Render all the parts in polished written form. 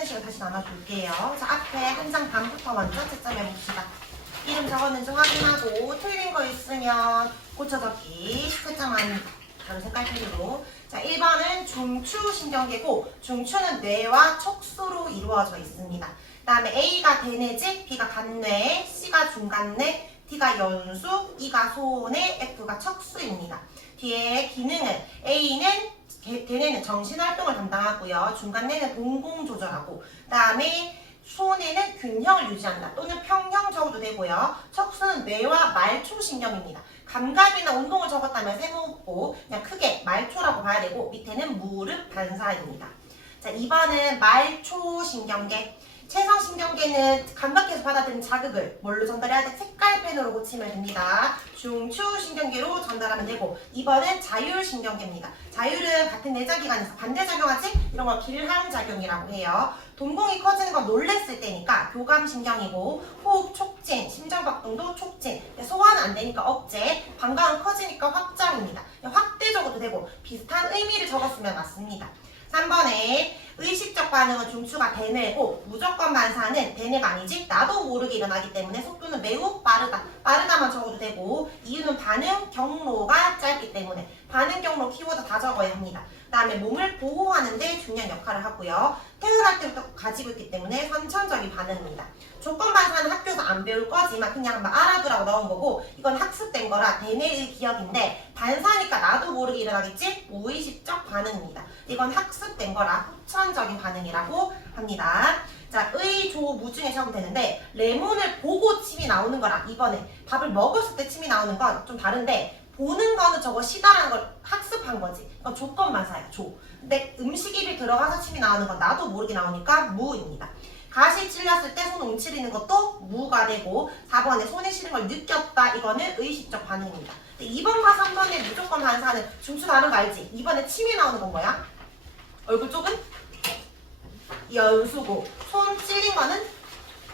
쉬는 시간 다시 나눠볼게요. 자, 앞에 한 장 반부터 먼저 채점해봅시다. 이름 적었는지 확인하고 틀린 거 있으면 고쳐적기 채점한 다른 색깔 펜으로. 자, 1번은 중추신경계고 중추는 뇌와 척수로 이루어져 있습니다. 그 다음에 A가 대뇌직, B가 간뇌, C가 중간뇌, D가 연수, E가 소뇌, F가 척수입니다. 뒤에 기능은 A는 대뇌는 정신활동을 담당하고요. 중간뇌는 동공 조절하고, 그 다음에 소뇌는 균형을 유지한다 또는 평형 적어도 되고요. 척수는 뇌와 말초신경입니다. 감각이나 운동을 적었다면 세모고 그냥 크게 말초라고 봐야 되고, 밑에는 무릎 반사입니다. 자, 2번은 말초신경계. 체성신경계는 감각해서 받아들이는 자극을 뭘로 전달해야 돼? 색깔펜으로 고치면 됩니다. 중추신경계로 전달하면 되고, 2번은 자율신경계입니다. 자율은 같은 내장기관에서 반대작용하지? 이런 걸 길항작용이라고 해요. 동공이 커지는 건 놀랬을 때니까 교감신경이고, 호흡 촉진, 심장박동도 촉진, 소화는 안 되니까 억제, 방광은 커지니까 확장입니다. 확대적으로도 되고 비슷한 의미를 적었으면 맞습니다. 3번에 의식적 반응은 중추가 대뇌고 무조건 반사는 대뇌가 아니지 나도 모르게 일어나기 때문에 속도는 매우 빠르다. 빠르다만 적어도 되고, 이유는 반응 경로가 짧기 때문에 반응 경로 키워드 다 적어야 합니다. 그 다음에 몸을 보호하는 데 중요한 역할을 하고요. 태어날 때부터 가지고 있기 때문에 선천적인 반응입니다. 조건 반사는 학교에서 안 배울 거지만 그냥 막 알아두라고 넣은 거고, 이건 학습된 거라 대뇌의 기억인데 반사니까 나도 모르게 일어나겠지? 무의식적 반응입니다. 이건 학습된 거라 후천적인 반응이라고 합니다. 자, 의, 조, 무 중에 적으면 되는데, 레몬을 보고 침이 나오는 거랑 이번에 밥을 먹었을 때 침이 나오는 건 좀 다른데, 보는 거는 저거 시다라는 걸 학습한 거지. 이건 조건 반사야, 조. 근데 음식 입에 들어가서 침이 나오는 건 나도 모르게 나오니까 무입니다. 가시 찔렸을 때 손 움츠리는 것도 무가 되고, 4번에 손에 시린 걸 느꼈다, 이거는 의식적 반응입니다. 2번과 3번의 무조건 반사는 중추 다른 거 알지? 2번에 침이 나오는 건 뭐야? 얼굴 쪽은 연수고, 손 찔린 거는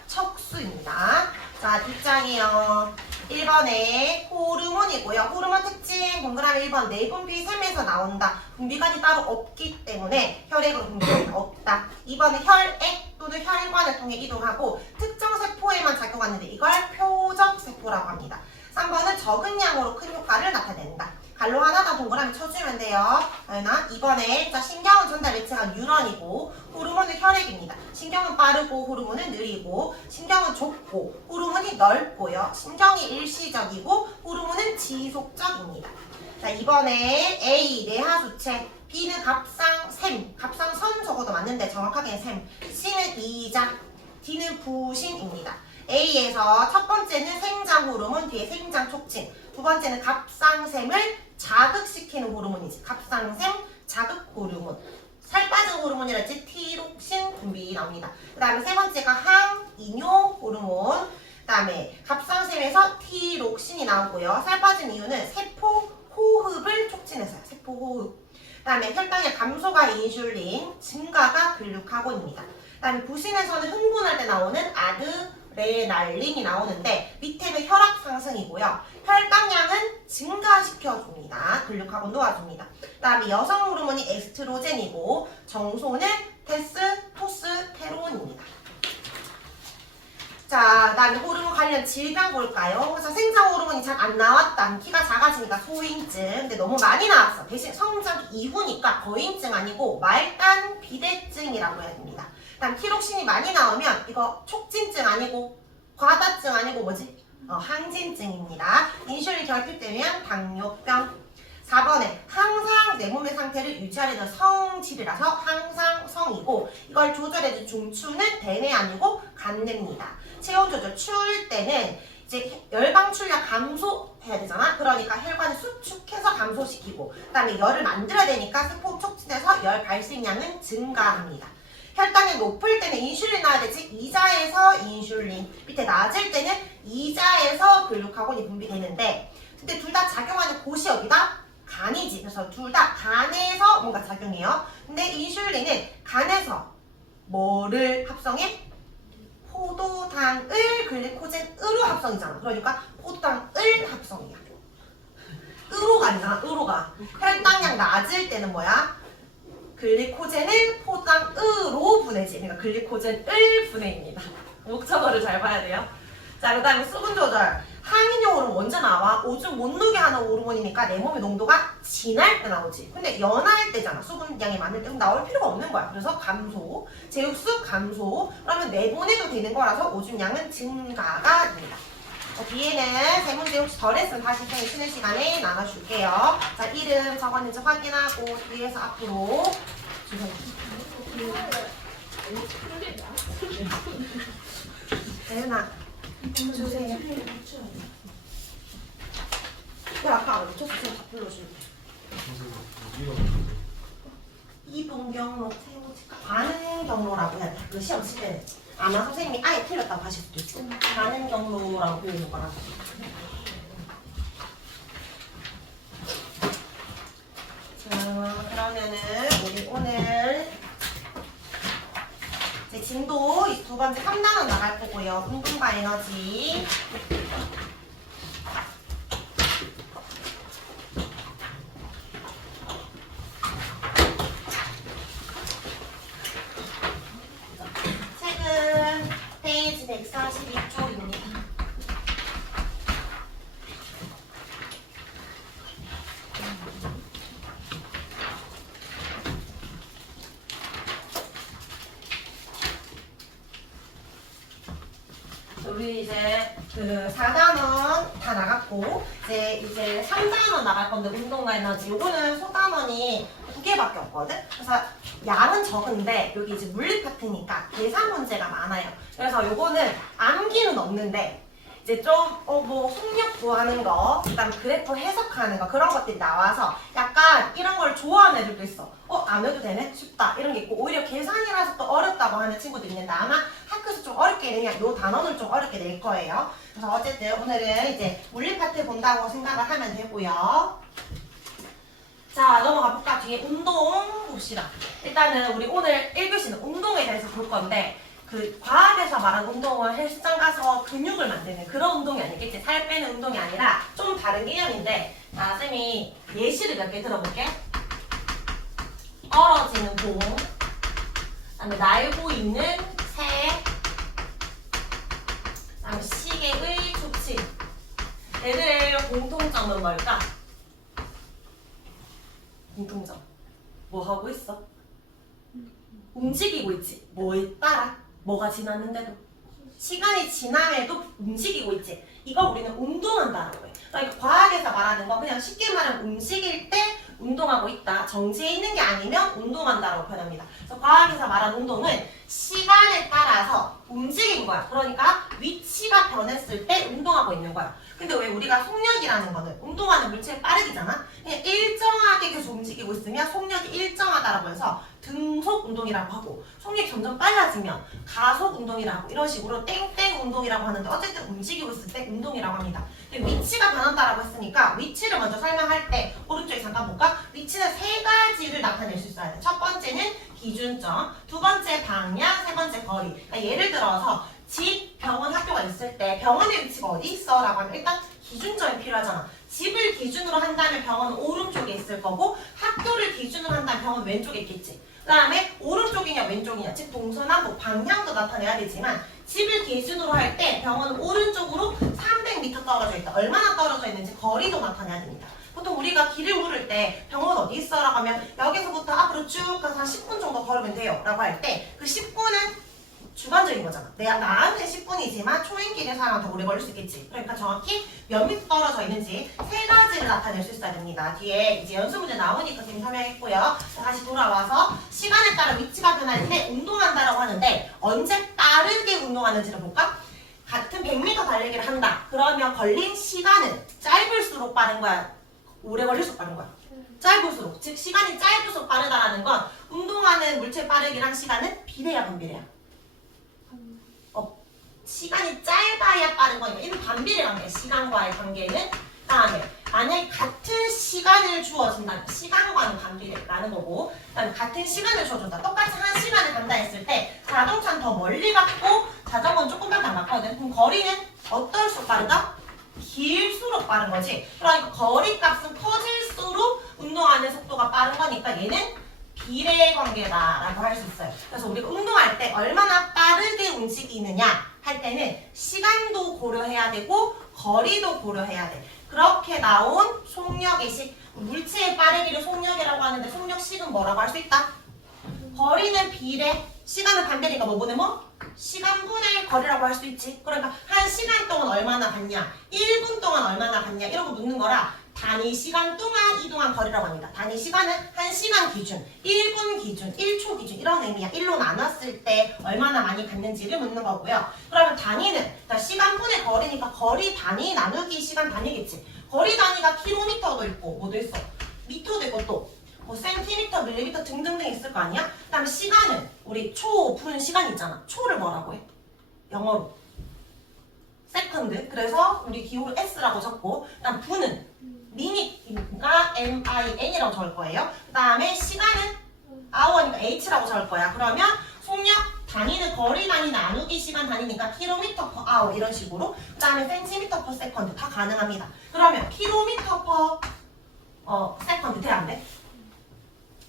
척수입니다. 자, 뒷장이요. 1번에 호르몬이고요. 호르몬 특징 동그라미 1번 내분비 샘에서 나온다. 분비관이 따로 없기 때문에 혈액으로 분비관이 없다. 2번은 혈액 또는 혈관을 통해 이동하고 특정 세포에만 작용하는데 이걸 표적 세포라고 합니다. 3번은 적은 양으로 큰 효과를 나타낸다. 갈로 하나다 동그라미 쳐주면 돼요. 다현아, 2번에 자, 신경은 전달 매체가 뉴런이고 호르몬은 혈액입니다. 신경은 빠르고 호르몬은 느리고, 신경은 좁고 호르몬이 넓고요. 신경이 일시적이고 호르몬은 지속적입니다. 자, 2번에 A 내하수체, B는 갑상샘, 갑상선 적어도 맞는데 정확하게는 샘, C는 이자, D는 부신입니다. A에서 첫 번째는 생장 호르몬, 뒤에 생장 촉진, 두 번째는 갑상샘을 자극시키는 호르몬이지. 갑상샘 자극 호르몬. 살 빠진 호르몬이랄지 티록신 분비 나옵니다. 그 다음에 세 번째가 항이뇨 호르몬. 그 다음에 갑상샘에서 티록신이 나오고요. 살 빠진 이유는 세포 호흡을 촉진해서요. 세포 호흡. 그 다음에 혈당의 감소가 인슐린, 증가가 근육하곤입니다. 그 다음에 부신에서는 흥분할 때 나오는 아드레날린이 나오는데 밑에는 혈압 상승이고요. 혈당량은 증가시켜줍니다. 근육하고 놓아줍니다. 그 다음에 여성 호르몬이 에스트로겐이고 정소는 테스토스테론입니다. 자, 그 다음에 호르몬 관련 질병 볼까요? 그래서 생장 호르몬이 잘 안 나왔다. 키가 작아지니까 소인증. 근데 너무 많이 나왔어. 대신 성장 이후니까 거인증 아니고 말단 비대증이라고 해야 됩니다. 그 다음 티록신이 많이 나오면 이거 촉진증 아니고 과다증 아니고 뭐지? 항진증입니다. 인슐린 결핍되면 당뇨병. 4번에 항상 내 몸의 상태를 유지하려는 성질이라서 항상 성이고, 이걸 조절해준 중추는 대뇌 아니고 간뇌입니다. 체온 조절 추울 때는 이제 열방 출력 감소해야 되잖아. 그러니까 혈관을 수축해서 감소시키고, 그 다음에 열을 만들어야 되니까 세포 촉진해서 열 발생량은 증가합니다. 혈당이 높을 때는 인슐린 나와야 되지. 이자에서 인슐린, 밑에 낮을 때는 이자에서 근육하곤이 분비되는데, 근데 둘 다 작용하는 곳이 어디다? 간이지. 그래서 둘 다 간에서 뭔가 작용해요. 근데 인슐린은 간에서 뭐를 합성해? 포도당을 글리코젠으로 합성이잖아. 그러니까 포도당을 합성이야. 으로가 아니잖아. 으로가. 혈당량 낮을 때는 뭐야? 글리코젠을 포당으로 분해지. 그러니까 글리코젠을 분해입니다. 목적어를 잘 봐야 돼요. 자, 그 다음에 수분 조절. 항인용 호르몬 먼저 나와. 오줌 못 누게 하는 호르몬이니까 내 몸의 농도가 진할 때 나오지. 근데 연할 때잖아. 수분량이 많을 때 나올 필요가 없는 거야. 그래서 감소, 제육수 감소. 그러면 내보내도 되는 거라서 오줌량은 증가가 됩니다. 자, 뒤에는 세 문제 혹시 덜 했으면 다시 선생님 쉬는 시간에 나눠줄게요. 자, 이름 적었는지 확인하고 뒤에서 앞으로 주세요. 재윤아, 주세요. 그 아까 안 붙였어. 제가 다 불러줄게. 이동 경로, 반응 경로라고 해야 돼. 그 시험 칠 때는 아마 선생님이 아예 틀렸다고 하실 수도 있어. 반응 경로라고 배우는 거라고. 자, 그러면은 우리 오늘 이제 진도 이 두 번째 3단원 나갈 거고요. 운동과 에너지. 책은 페이지 142쪽입니다. 우리 이제 그 4단원 다 나갔고 이제 3단원 나갈 건데 운동과 에너지 요거는 소단원이 2개밖에 없거든. 그래서 양은 적은데 여기 이제 물리 파트니까 계산 문제가 많아요. 그래서 요거는 암기는 없는데 이제 좀 뭐 속력 구하는 거, 그다음 그래프 해석하는 거 그런 것들이 나와서 약간 이런 걸 좋아하는 애들도 있어. 안 해도 되네? 쉽다 이런 게 있고 오히려 계산이라서 또 어렵다고 하는 친구도 있는데 아마 학교에서 좀 어렵게 내냐 요 단원을 좀 어렵게 낼 거예요. 그래서 어쨌든 오늘은 이제 물리 파트 본다고 생각을 하면 되고요. 자, 넘어가 볼까? 뒤에 운동 봅시다. 일단은 우리 오늘 1교시는 운동에 대해서 볼 건데 그 과학에서 말하는 운동은 헬스장 가서 근육을 만드는 그런 운동이 아니겠지. 살 빼는 운동이 아니라 좀 다른 개념인데 자, 쌤이 예시를 몇 개 들어볼게. 얼어지는 공, 그다음에 날고 있는 새, 그다음에 시계의 수치. 얘들의 공통점은 뭘까? 공통점. 뭐 하고 있어? 움직이고 있지. 뭐에 따라? 뭐가 지났는데도. 시간이 지남에도 움직이고 있지. 이거 우리는 운동한다라고 해. 그러니까 과학에서 말하는 거 그냥 쉽게 말하면 움직일 때 운동하고 있다. 정지해 있는 게 아니면 운동한다라고 표현합니다. 그래서 과학에서 말하는 운동은 시간에 따라서 움직인 거야. 그러니까 위치가 변했을 때 운동하고 있는 거야. 근데 왜 우리가 속력이라는 거는 운동하는 물체의 빠르기잖아. 그냥 일정하게 계속 움직이고 있으면 속력이 일정하다라고 해서 등속 운동이라고 하고 속력이 점점 빨라지면 가속 운동이라고 이런 식으로 땡땡 운동이라고 하는데 어쨌든 움직이고 있을 때 운동이라고 합니다. 근데 위치가 변한다라고 했으니까 위치를 먼저 설명할 때 오른쪽에 잠깐 볼까? 위치는 세 가지를 나타낼 수 있어야 돼. 첫 번째는 기준점, 두 번째 방향, 세 번째 거리. 그러니까 예를 들어서 집, 병원, 학교가 있을 때 병원의 위치가 어디 있어? 라고 하면 일단 기준점이 필요하잖아. 집을 기준으로 한다면 병원은 오른쪽에 있을 거고 학교를 기준으로 한다면 병원은 왼쪽에 있겠지. 그 다음에 오른쪽이냐 왼쪽이냐 즉 동서남북 방향도 나타내야 되지만 집을 기준으로 할 때 병원은 오른쪽으로 300m 떨어져 있다. 얼마나 떨어져 있는지 거리도 나타내야 됩니다. 보통 우리가 길을 물을 때 병원 어디 있어? 라고 하면 여기서부터 앞으로 쭉 가서 한 10분 정도 걸으면 돼요 라고 할 때 그 10분은 주관적인 거잖아. 나한테 10분이지만 초행길의 사람은 더 오래 걸릴 수 있겠지. 그러니까 정확히 몇 미터 떨어져 있는지 세 가지를 나타낼 수 있어야 됩니다. 뒤에 이제 연습 문제 나오니까 지금 설명했고요. 다시 돌아와서 시간에 따라 위치가 변할 때 운동한다라고 하는데 언제 빠르게 운동하는지를 볼까? 같은 100m 달리기를 한다. 그러면 걸린 시간은 짧을수록 빠른 거야? 오래 걸릴수록 빠른 거야? 짧을수록. 즉 시간이 짧을수록 빠르다라는 건 운동하는 물체 빠르기랑 시간은 비례야 반비례야? 시간이 짧아야 빠른 거니까 이는 반비례 관계, 시간과의 관계는. 다음에 만약에 같은 시간을 주어진다면 시간과는 반비례라는 거고, 그다음에 같은 시간을 주어준다. 똑같이 한 시간을 간다 했을 때 자동차는 더 멀리 갔고 자전거는 조금밖에 안 갔거든. 그럼 거리는 어떨수록 빠르다? 길수록 빠른 거지. 그러니까 거리 값은 커질수록 운동하는 속도가 빠른 거니까 얘는 비례 관계다라고 할 수 있어요. 그래서 우리가 운동할 때 얼마나 빠르게 움직이느냐 할 때는 시간도 고려해야 되고 거리도 고려해야 돼. 그렇게 나온 속력의 식, 물체의 빠르기를 속력이라고 하는데 속력식은 뭐라고 할 수 있다? 거리는 비례, 시간은 반대니까 뭐분의 뭐? 시간분의 거리라고 할 수 있지. 그러니까 1시간 동안 얼마나 갔냐, 1분 동안 얼마나 갔냐 이런 거 묻는 거라 단위 시간 동안 이동한 거리라고 합니다. 단위 시간은 1시간 기준, 1분 기준, 1초 기준 이런 의미야. 1로 나눴을 때 얼마나 많이 갔는지를 묻는 거고요. 그러면 단위는 시간분의 거리니까 거리 단위 나누기 시간 단위겠지. 거리 단위가 킬로미터도 있고 뭐도 있어? 미터도 있고 또 뭐 센티미터, 밀리미터 등등등 있을 거 아니야? 그 다음에 시간은 우리 초, 분 시간 있잖아. 초를 뭐라고 해? 영어로 세컨드. 그래서 우리 기호를 S라고 적고 그 다음 분은 미닛이니까 MIN이라고 적을 거예요. 그 다음에 시간은 hour니까 H라고 적을 거야. 그러면 속력 단위는 거리 단위 나누기 시간 단위니까 킬로미터 per hour 이런 식으로. 그 다음에 센티미터 per 세컨드 다 가능합니다. 그러면 킬로미터 per 세컨드 돼 안 돼?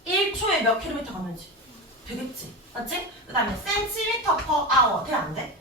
1초에 몇 킬로미터 갔는지 되겠지, 맞지? 그 다음에 센티미터 per hour 돼 안 돼?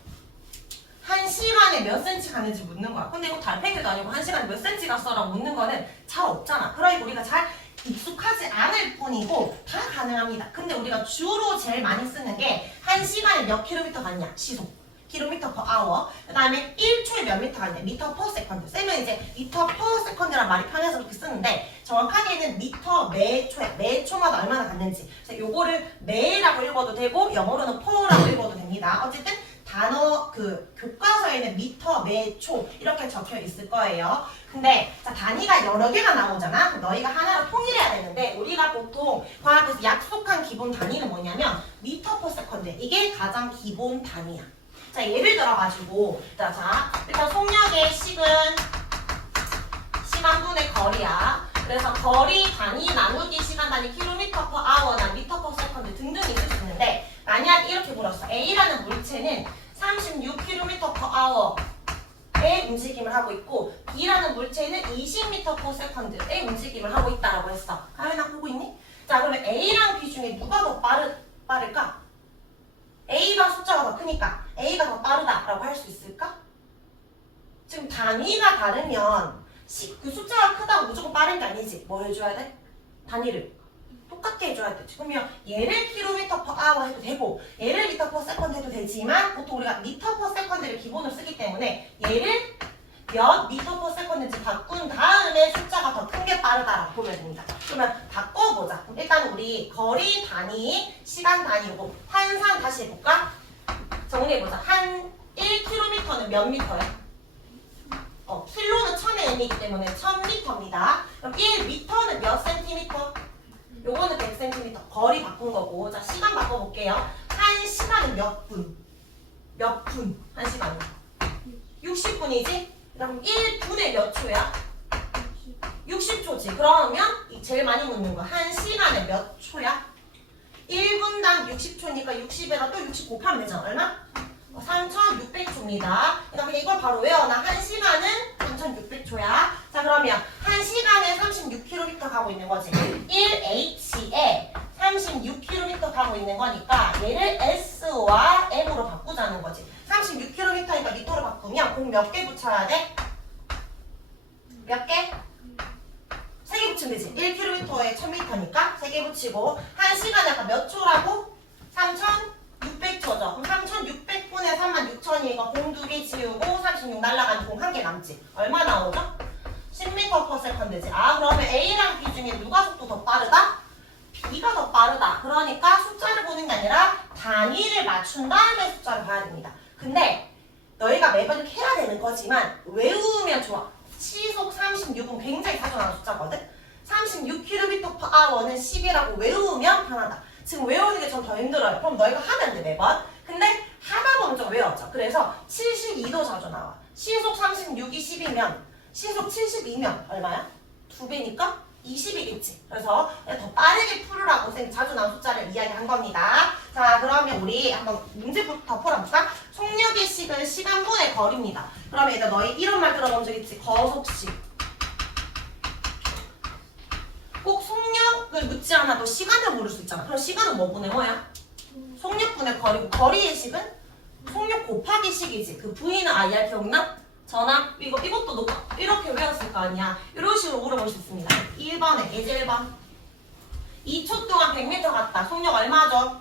1시간에 몇 센치 갔는지 묻는 거야. 근데 이거 달팽이도 아니고 1시간에 몇 센치 갔어라고 묻는 거는 잘 없잖아. 그러니까 우리가 잘 익숙하지 않을 뿐이고 다 가능합니다. 근데 우리가 주로 제일 많이 쓰는 게 1시간에 몇 킬로미터 갔냐, 시속 킬로미터 per hour. 그 다음에 1초에 몇 미터 갔냐, 미터 per 세컨드. 쌤은 이제 미터 per 세컨드란 말이 편해서 그렇게 쓰는데 정확하게는 미터 매 초야. 매 초마다 얼마나 갔는지. 그래서 요거를 매라고 읽어도 되고 영어로는 per라고 읽어도 됩니다. 어쨌든 단어 그 교과서에는 미터 매 초 이렇게 적혀 있을 거예요. 근데 자 단위가 여러 개가 나오잖아. 너희가 하나로 통일해야 되는데 우리가 보통 과학에서 약속한 기본 단위는 뭐냐면 미터 per 세컨드. 이게 가장 기본 단위야. 자 예를 들어가지고 자 일단 속력의 식은 시간분의 거리야. 그래서 거리 단위 나누기 시간 단위 킬로미터 per hour나 미터 per 세컨드 등등 있을 수 있는데 만약 이렇게 물었어. A라는 물체는 36km per hour의 움직임을 하고 있고 B라는 물체는 20m per second의 움직임을 하고 있다라고 했어. 가연아 보고 있니? 자 그러면 A랑 B 중에 누가 더 빠를까? A가 숫자가 더 크니까 A가 더 빠르다라고 할 수 있을까? 지금 단위가 다르면 그 숫자가 크다고 무조건 빠른 게 아니지. 뭐 해줘야 돼? 단위를 똑같게 해줘야 돼. 그러면 얘를 킬로미터 per hour 해도 되고 얘를 미터 per 세컨드 해도 되지만 보통 우리가 미터 per 세컨드를 기본으로 쓰기 때문에 얘를 몇 미터 per 세컨드인지 바꾼 다음에 숫자가 더 큰 게 빠르다라고 보면 됩니다. 그러면 바꿔보자. 그럼 일단 우리 거리 단위, 시간 단위고 환산 다시 해볼까? 정리해보자. 한 1km는 몇 미터야? 킬로는 1000의 의미이기 때문에 1000m입니다. 그럼 1m는 몇 센티미터? 요거는 100cm. 거리 바꾼 거고. 자, 시간 바꿔볼게요. 1시간은 몇 분? 몇 분? 1시간은? 60분이지? 그럼 1분에 몇 초야? 60초지. 그러면 제일 많이 묻는 거 1시간에 몇 초야? 1분당 60초니까 60에다 또 60 곱하면 되잖아. 얼마? 3600초입니다. 그러니까 이걸 바로 외워. 나 1시간은 3600초야. 자 그러면 1시간에 36km 가고 있는 거지. 1H에 36km 가고 있는 거니까 얘를 S와 M으로 바꾸자는 거지. 36km니까 미터로 바꾸면 공 몇 개 붙여야 돼? 몇 개? 3개 붙이면 되지. 1km에 1000m니까 3개 붙이고 1시간에 아까 몇 초라고? 3600초죠. 그럼 3600분의 36000이니까 공 2개 지우고 36 날라가는 공 1개 남지. 얼마 나오죠? 10m per second지. 아 그러면 A랑 B 중에 누가 속도 더 빠르다? B가 더 빠르다. 그러니까 숫자를 보는 게 아니라 단위를 맞춘 다음에 숫자를 봐야 됩니다. 근데 너희가 매번 이렇게 해야 되는 거지만 외우면 좋아. 시속 36은 굉장히 자주 나오는 숫자거든. 36km per hour는 10이라고 외우면 편하다. 지금 외우는 게 좀 더 힘들어요. 그럼 너희가 하면 돼 매번. 근데 하다 보면 좀 외웠죠. 그래서 72도 자주 나와. 시속 36이 10이면 시속 72면 얼마야? 2배니까 20이겠지. 그래서 더 빠르게 풀으라고 쌤 자주 나온 숫자를 이야기한 겁니다. 자 그러면 우리 한번 문제부터 풀어볼까? 속력의 식은 시간분의 거리입니다. 그러면 일단 너희 이런 말 들어본 적 있지? 거속식. 꼭 속력을 근데 묻지 않아도 시간을 물을 수 있잖아. 그럼 시간은 뭐 분의 뭐야? 속력분의 거리고 거리의 식은 속력 곱하기 식이지. 그 V는 IR 기억나? 전압 이것도 너 이렇게 외웠을 거 아니야. 이런 식으로 물어볼 수 있습니다. 1번에 예제 1번 2초 동안 100m 갔다. 속력 얼마죠?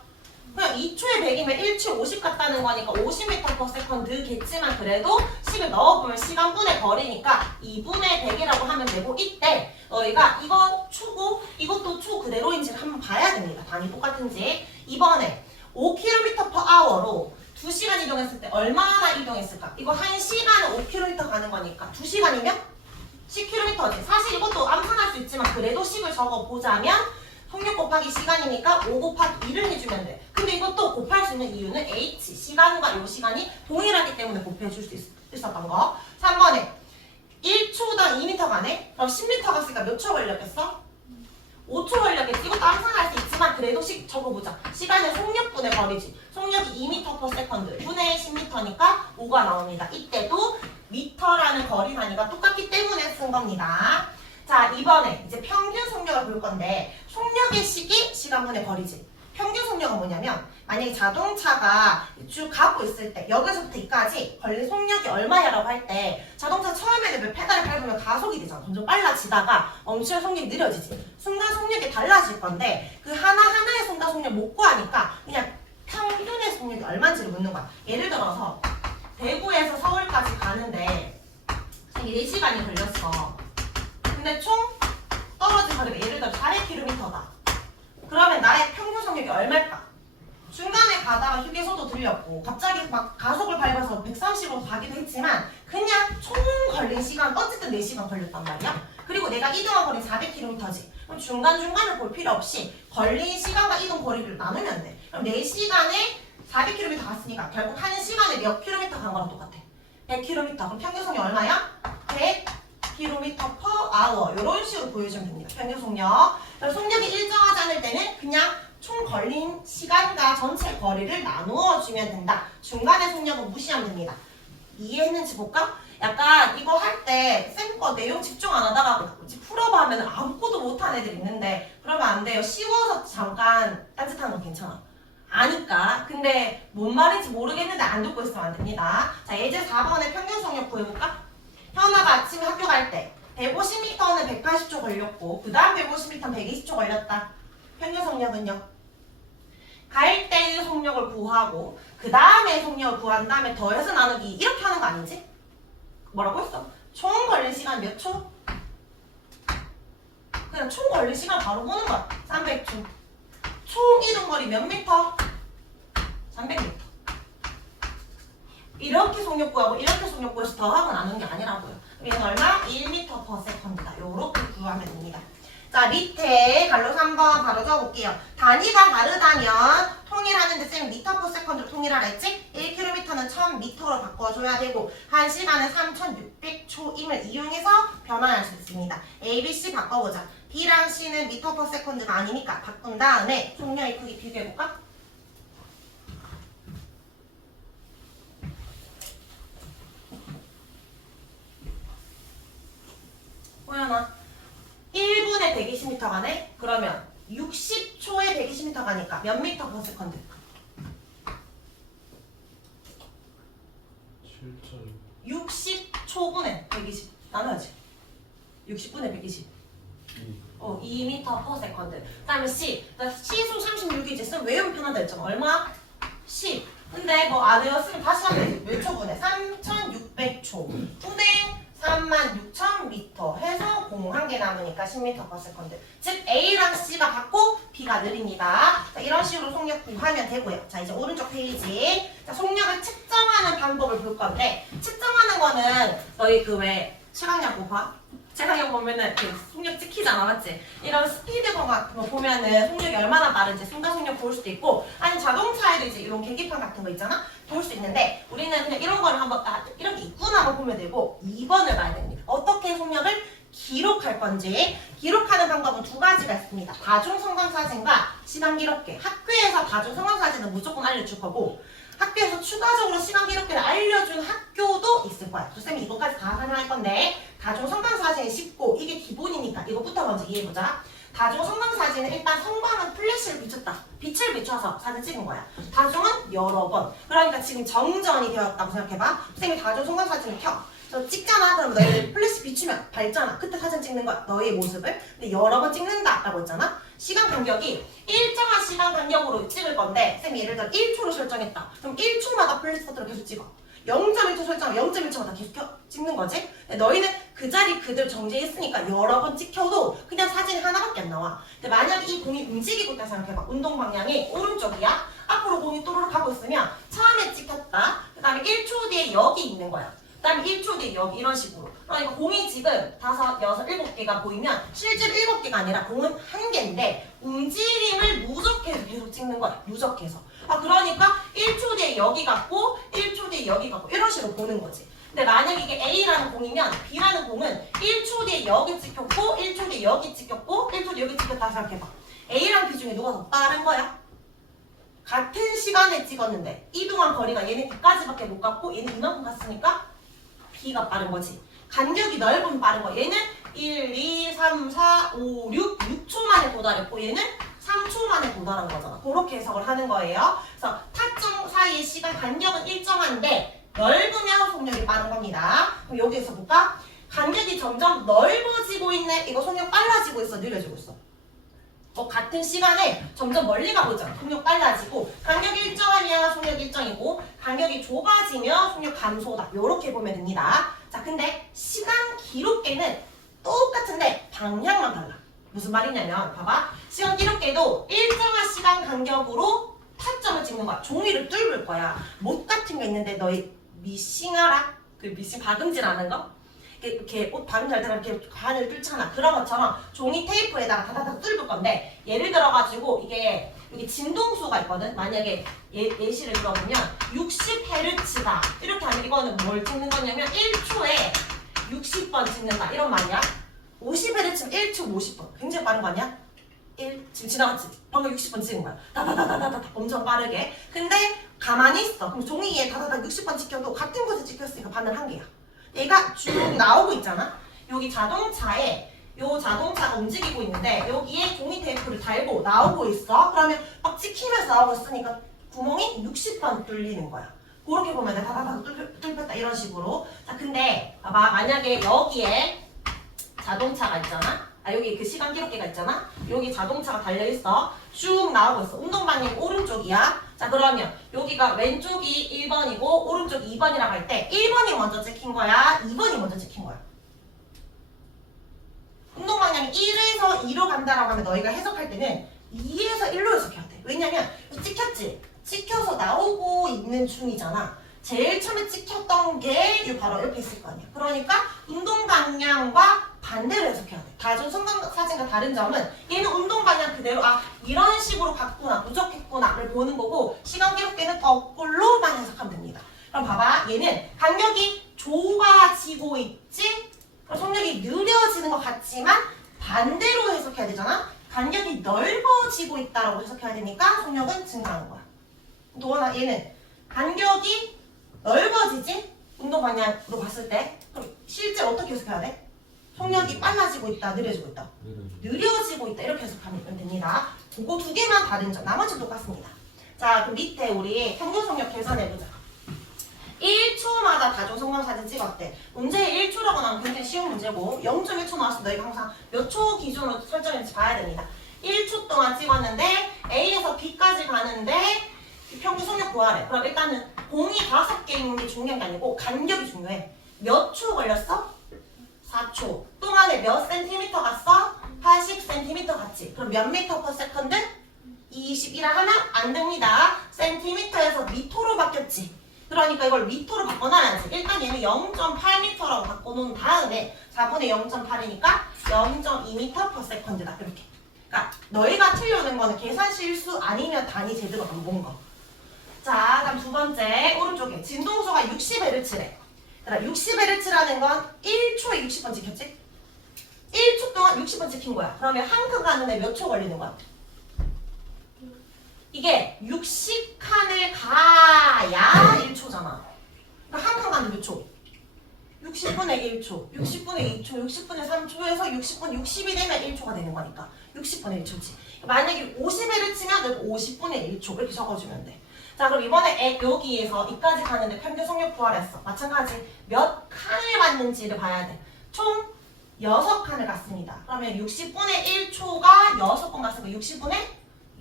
그냥 2초에 100이면 1초에 50 갔다는 거니까 50m/s겠지만 그래도 식을 넣어보면 시간분의 거리니까 2분의 100이라고 하면 되고 이때 너희가 이거 초고 이것도 초 그대로인지를 한번 봐야 됩니다. 단위 똑같은지. 이번에 5km/h로 2시간 이동했을 때 얼마나 이동했을까? 이거 1시간에 5km 가는 거니까 2시간이면 10km지. 사실 이것도 암산할 수 있지만 그래도 식을 적어보자면 속력 곱하기 시간이니까 5 곱하기 2를 해주면 돼. 근데 이것도 곱할 수 있는 이유는 H, 시간과 이 시간이 동일하기 때문에 곱해줄 수 있었던 거. 3번에 1초당 2m 가네? 그럼 10m 갔으니까 몇 초 걸렸겠어? 5초 걸렸겠지. 이것도 암산할 수 있지만 그래도 적어보자. 시간은 속력분의 거리지. 속력이 2m/s 분의 10m니까 5가 나옵니다. 이때도 미터라는 거리 단위가 똑같기 때문에 쓴 겁니다. 자, 이번에 이제 평균 속력을 볼 건데 속력의 식이 시간분의 거리지. 평균 속력은 뭐냐면 만약에 자동차가 쭉 가고 있을 때 여기서부터 여기까지 걸린 속력이 얼마야라고 할 때 자동차 처음에는 페달을 밟으면 가속이 되잖아. 점점 빨라지다가 멈추면 속력이 느려지지. 순간 속력이 달라질 건데 그 하나하나의 순간 속력 못 구하니까 그냥 평균의 속력이 얼마인지를 묻는 거야. 예를 들어서 대구에서 서울까지 가는데 4시간이 걸렸어. 근데 총 떨어진 거리가 예를 들어 400km다. 그러면 나의 평균 속력이 얼마일까? 중간에 가다가 휴게소도 들렸고 갑자기 막 가속을 밟아서 130으로 가기도 했지만 그냥 총 걸린 시간 어쨌든 4시간 걸렸단 말이야. 그리고 내가 이동한 거리는 400km지. 그럼 중간중간을 볼 필요 없이 걸린 시간과 이동 거리를 나누면 돼. 그럼 4시간에 400km 갔으니까 결국 1시간에 몇 킬로미터 간 거랑 똑같아. 100km. 그럼 평균 속력 얼마야? 100km/h 이런 식으로 보여주면 됩니다. 평균 속력. 속력이 일정하지 않을 때는 그냥 총 걸린 시간과 전체 거리를 나누어 주면 된다. 중간에 속력은 무시하면 됩니다. 이해했는지 볼까? 약간 이거 할 때 쌤 거 내용 집중 안 하다가 풀어봐 하면 아무것도 못한 애들 있는데 그러면 안 돼요. 쉬워서 잠깐 딴짓하는 건 괜찮아. 아니까. 근데 뭔 말인지 모르겠는데 안 듣고 있으면 안 됩니다. 자, 예제 4번에 평균 속력 구해볼까? 현아가 아침에 학교 갈 때 150m는 180초 걸렸고 그 다음 150m는 120초 걸렸다. 평균 속력은요? 갈 때의 속력을 구하고 그 다음에 속력을 구한 다음에 더해서 나누기 이렇게 하는 거 아니지? 뭐라고 했어? 총 걸린 시간 몇 초? 그냥 총 걸린 시간 바로 보는 거야. 300초. 총 이동 거리 몇 미터? 300m. 이렇게 속력 구하고 이렇게 속력 구해서 더하고 나누는 게 아니라고요. 얘는 얼마? 1m/s다. 요렇게 구하면 됩니다. 자, 밑에 갈로 3번 바로 적어볼게요. 단위가 다르다면 통일하는데 쌤 m/s로 통일하라 했지? 1km는 1000m로 바꿔줘야 되고 1시간은 3600초임을 이용해서 변환할 수 있습니다. A, B, C 바꿔보자. B랑 C는 m/s가 아니니까 바꾼 다음에 속력의 크기 비교해볼까? 호연아 1분에 120m 가네? 그러면 60초에 120m 가니까 몇 m/s? 60초분에 120 나눠야지. 60분에 120 2m/s. 그 다음에 C 나 시속 36이지. 쓰면 외우면 편하다 했잖아. 얼마? 10. 근데 뭐 안 외웠으면 다시 하면 되지. 몇 초분에? 3600초 분에 36,000m 해서 공 한 개 남으니까 10m/s. 즉 A랑 C가 같고 B가 느립니다. 자, 이런 식으로 속력 구하면 되고요. 자, 이제 오른쪽 페이지. 자, 속력을 측정하는 방법을 볼 건데 측정하는 거는 너희 그 왜 최강야구 봐? 최강야구 보면은 그 속력 찍히잖아, 맞지? 이런 스피드건 같은 거 보면은 속력이 얼마나 빠른지 순간 속력 볼 수도 있고 아니면 자동차에도 이제 이런 계기판 같은 거 있잖아? 볼 수 있는데 우리는 그냥 이런 거를 한번 이런 게 있구나 한번 보면 되고 2번을 봐야 됩니다. 어떻게 속력을 기록할 건지. 기록하는 방법은 두 가지가 있습니다. 다중성광사진과 시간기록계. 학교에서 다중성광사진은 무조건 알려줄 거고 학교에서 추가적으로 시간기록계를 알려준 학교도 있을 거야. 쌤이 이것까지 다 설명할 건데 다중성광사진이 쉽고 이게 기본이니까 이것부터 먼저 이해해보자. 다중 성광 사진은 일단 성광은 플래시를 비췄다. 빛을 비춰서 사진 찍은 거야. 다중은 여러 번. 그러니까 지금 정전이 되었다고 생각해봐. 선생님이 다중 성광 사진을 켜. 저 찍잖아. 그럼 너희 플래시 비추면 밝잖아. 그때 사진 찍는 거야. 너의 모습을. 근데 여러 번 찍는다라고 했잖아. 시간 간격이 일정한 시간 간격으로 찍을 건데 선생님이 예를 들어 1초로 설정했다. 그럼 1초마다 플래시 버튼을 계속 찍어. 0.1초 설정하면 0.1초마다 계속 찍는 거지. 근데 너희는 그 자리 그대로 정지했으니까 여러 번 찍혀도 그냥 사진 하나밖에 안 나와. 근데 만약에 이 공이 움직이고 있다 생각해봐. 운동 방향이 오른쪽이야. 앞으로 공이 또르르 가고 있으면 처음에 찍혔다. 그 다음에 1초 뒤에 여기 있는 거야. 그 다음에 1초 뒤에 여기 이런 식으로. 그러니까 공이 지금 5, 6, 7개가 보이면 실제로 7개가 아니라 공은 1개인데 움직임을 누적해서 계속 찍는 거야. 누적해서. 그러니까 1초 뒤에 여기 갔고 1초 뒤에 여기 갔고 이런 식으로 보는 거지. 근데 만약에 이게 A라는 공이면 B라는 공은 1초 뒤에 여기 찍혔고 1초 뒤에 여기 찍혔고 1초 뒤에 여기 찍혔다 생각해봐. A랑 B 중에 누가 더 빠른 거야? 같은 시간에 찍었는데 이동한 거리가 얘는 B까지밖에 못 갔고 얘는 이만큼 갔으니까 B가 빠른 거지. 간격이 넓으면 빠른 거야. 얘는 1, 2, 3, 4, 5, 6초 만에 도달했고 얘는 3초 만에 도달한 거잖아. 그렇게 해석을 하는 거예요. 그래서 타점 사이의 시간 간격은 일정한데 넓으면 속력이 빠른 겁니다. 그럼 여기에서 볼까? 간격이 점점 넓어지고 있네. 이거 속력 빨라지고 있어? 느려지고 있어? 같은 시간에 점점 멀리 가고 있잖아. 속력 빨라지고 간격이 일정하면 속력 일정이고 간격이 좁아지면 속력 감소다. 이렇게 보면 됩니다. 자, 근데 시간 기록계는 똑같은데 방향만 달라. 무슨 말이냐면 봐봐. 시간 기록계도 일정한 시간 간격으로 타점을 찍는 거야. 종이를 뚫을 거야. 못 같은 게 있는데 너희 미싱 알아? 그 미싱 박음질하는 거? 이렇게 옷 박음질 할 때 이렇게 바늘 뚫잖아. 그런 것처럼 종이 테이프에다가 다다다 뚫을 건데 예를 들어가지고 이게 여기 진동수가 있거든. 만약에 예시를 들어보면 60Hz다. 이렇게 하면 이거는 뭘 찍는 거냐면 1초에 60번 찍는다. 이런 말이야. 50Hz면 1초 50번. 굉장히 빠른 거 아니야? 지금 지나갔지? 방금 60번 찍은 거야. 다다다다다다 엄청 빠르게. 근데 가만히 있어. 그럼 종이에 다다다 60번 찍혀도 같은 곳에 찍혔으니까 바늘 한 개야. 얘가 쭉 나오고 있잖아. 여기 자동차에 요 자동차가 움직이고 있는데 여기에 종이 테이프를 달고 나오고 있어. 그러면 막 찍히면서 나오고 있으니까 구멍이 60번 뚫리는 거야. 그렇게 보면 다다다 뚫렸다 이런 식으로. 자, 근데 봐봐. 만약에 여기에 자동차가 있잖아. 여기 그 시간 기록계가 있잖아. 여기 자동차가 달려있어. 쭉 나오고 있어. 운동 방향이 오른쪽이야. 자, 그러면 여기가 왼쪽이 1번이고 오른쪽이 2번이라고 할 때 1번이 먼저 찍힌 거야? 2번이 먼저 찍힌 거야? 운동 방향이 1에서 2로 간다라고 하면 너희가 해석할 때는 2에서 1로 해석해야 돼. 왜냐면 찍혔지? 찍혀서 나오고 있는 중이잖아. 제일 처음에 찍혔던 게 바로 옆에 있을 거 아니야. 그러니까 운동 방향과 반대로 해석해야 돼. 다중 성광 사진과 다른 점은 얘는 운동 방향 그대로 이런 식으로 갔구나, 누적했구나를 보는 거고 시간 기록계는 거꾸로만 해석하면 됩니다. 그럼 봐봐. 얘는 간격이 좁아지고 있지? 그럼 속력이 느려지는 것 같지만 반대로 해석해야 되잖아? 간격이 넓어지고 있다라고 해석해야 되니까 속력은 증가하는 거야. 또 얘는 간격이 넓어지지? 운동 방향으로 봤을 때. 그럼 실제 어떻게 해석해야 돼? 속력이 빨라지고 있다, 느려지고 있다. 느려지고 있다. 이렇게 해석하면 됩니다. 그거 두 개만 다른 점. 나머지는 똑같습니다. 자, 그럼 밑에 우리 평균 속력 계산해보자. 1초마다 다중 성광 사진 찍었대. 문제 1초라고 나오면 굉장히 쉬운 문제고 0.1초 나왔을 때 너희가 항상 몇 초 기준으로 설정했는지 봐야 됩니다. 1초 동안 찍었는데 A에서 B까지 가는데 평균 속력 구하래. 그럼 일단은 공이 5개 있는 게 중요한 게 아니고 간격이 중요해. 몇 초 걸렸어? 4초. 동안에 몇 센티미터 갔어? 80cm 갔지. 그럼 몇 미터 per 세컨드? 20이라 하면 안 됩니다. 센티미터에서 미터로 바뀌었지. 그러니까 이걸 미터로 바꿔놔야지. 일단 얘는 0.8m라고 바꿔놓은 다음에 4분의 0.8이니까 0.2m per second다. 이렇게. 그러니까 너희가 틀려는 거는 계산 실수 아니면 단위 제대로 안 본 거. 자, 다음 두 번째 오른쪽에 진동수가 60Hz래. 60Hz라는 건 1초에 60번 찍혔지? 1초 동안 60번 찍힌 거야. 그러면 한 칸 가는데 몇 초 걸리는 거야? 이게 60칸을 가야 1초잖아. 그러니까 한 칸 가는데 몇 초? 60초. 60분의 1초, 60분의 2초, 60분의 3초에서 60분 60이 되면 1초가 되는 거니까 60분의 1초지. 만약에 50회를 치면 50분의 1초 이렇게 적어주면 돼. 자, 그럼 이번에 여기에서 이까지 가는데 평균 속력 구하랬어. 마찬가지 몇 칸을 갔는지를 봐야 돼. 총 6칸을 갔습니다. 그러면 60분의 1초가 6번 갔으니까 60분의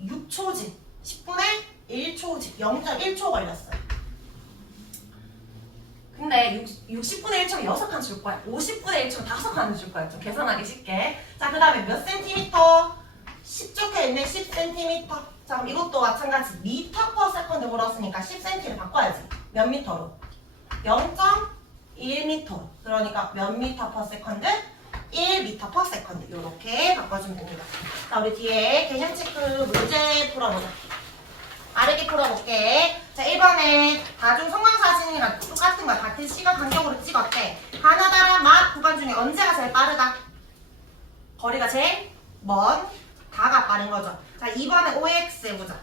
6초지. 10분의 1초지. 0.1초 걸렸어요. 근데 60분의 1초가 6칸 줄 거야. 50분의 1초가 5칸을 줄 거야. 좀 계산하기 쉽게. 자, 그 다음에 몇 센티미터? 10족해 있네. 10cm. 자, 그럼 이것도 마찬가지 미터 퍼 세컨드 물었으니까 10cm를 바꿔야지. 몇 미터로? 0.1미터. 그러니까 몇 미터 퍼 세컨드? 1미터 퍼 세컨드. 이렇게 바꿔주면 됩니다. 자, 우리 뒤에 개념 체크 문제 풀어보자. 빠르게 풀어볼게. 자, 1번에 다중 성광사진이랑 똑같은 거야. 같은 시간 간격으로 찍었대. 가나다라 맛 구간 중에 언제가 제일 빠르다? 거리가 제일 먼 다가 빠른 거죠. 자, 2번에 OX 해보자.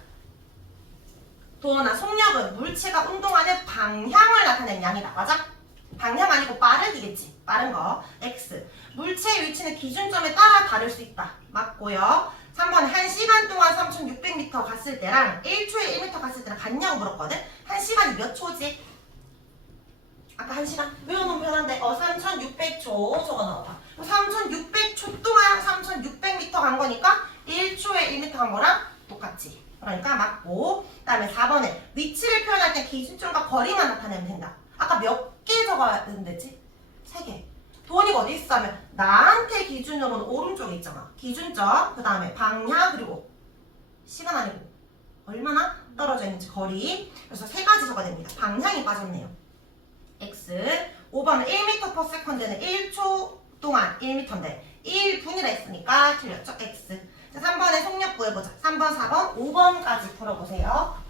도원아, 속력은 물체가 운동하는 방향을 나타내는 양이다. 맞아? 방향 아니고 빠르기겠지. 빠른 거. X. 물체의 위치는 기준점에 따라 다를 수 있다. 맞고요. 3번 1시간 동안 3600m 갔을 때랑 1초에 1m 갔을 때랑 같냐고 물었거든? 1시간이 몇 초지? 아까 1시간? 외워놓으면 편한데 3600초 적어 넣어봐. 3600초 동안 3600m 간 거니까 1초에 1m 간 거랑 똑같지. 그러니까 맞고. 그 다음에 4번에 위치를 표현할 때 기준점과 거리만 나타내면 된다. 아까 몇 개 적어야 되지? 3개. 도원이가 어디 있어 하면 나한테 기준으로는 오른쪽에 있잖아. 기준점, 그 다음에 방향, 그리고 시간 아니고 얼마나 떨어져 있는지 거리. 그래서 3가지 적어야 됩니다. 방향이 빠졌네요. X. 5번은 1m/s는 1초 동안 1m인데 1분이라 했으니까 틀렸죠? X. 자, 3번에 속력 구해보자. 3번, 4번, 5번까지 풀어보세요.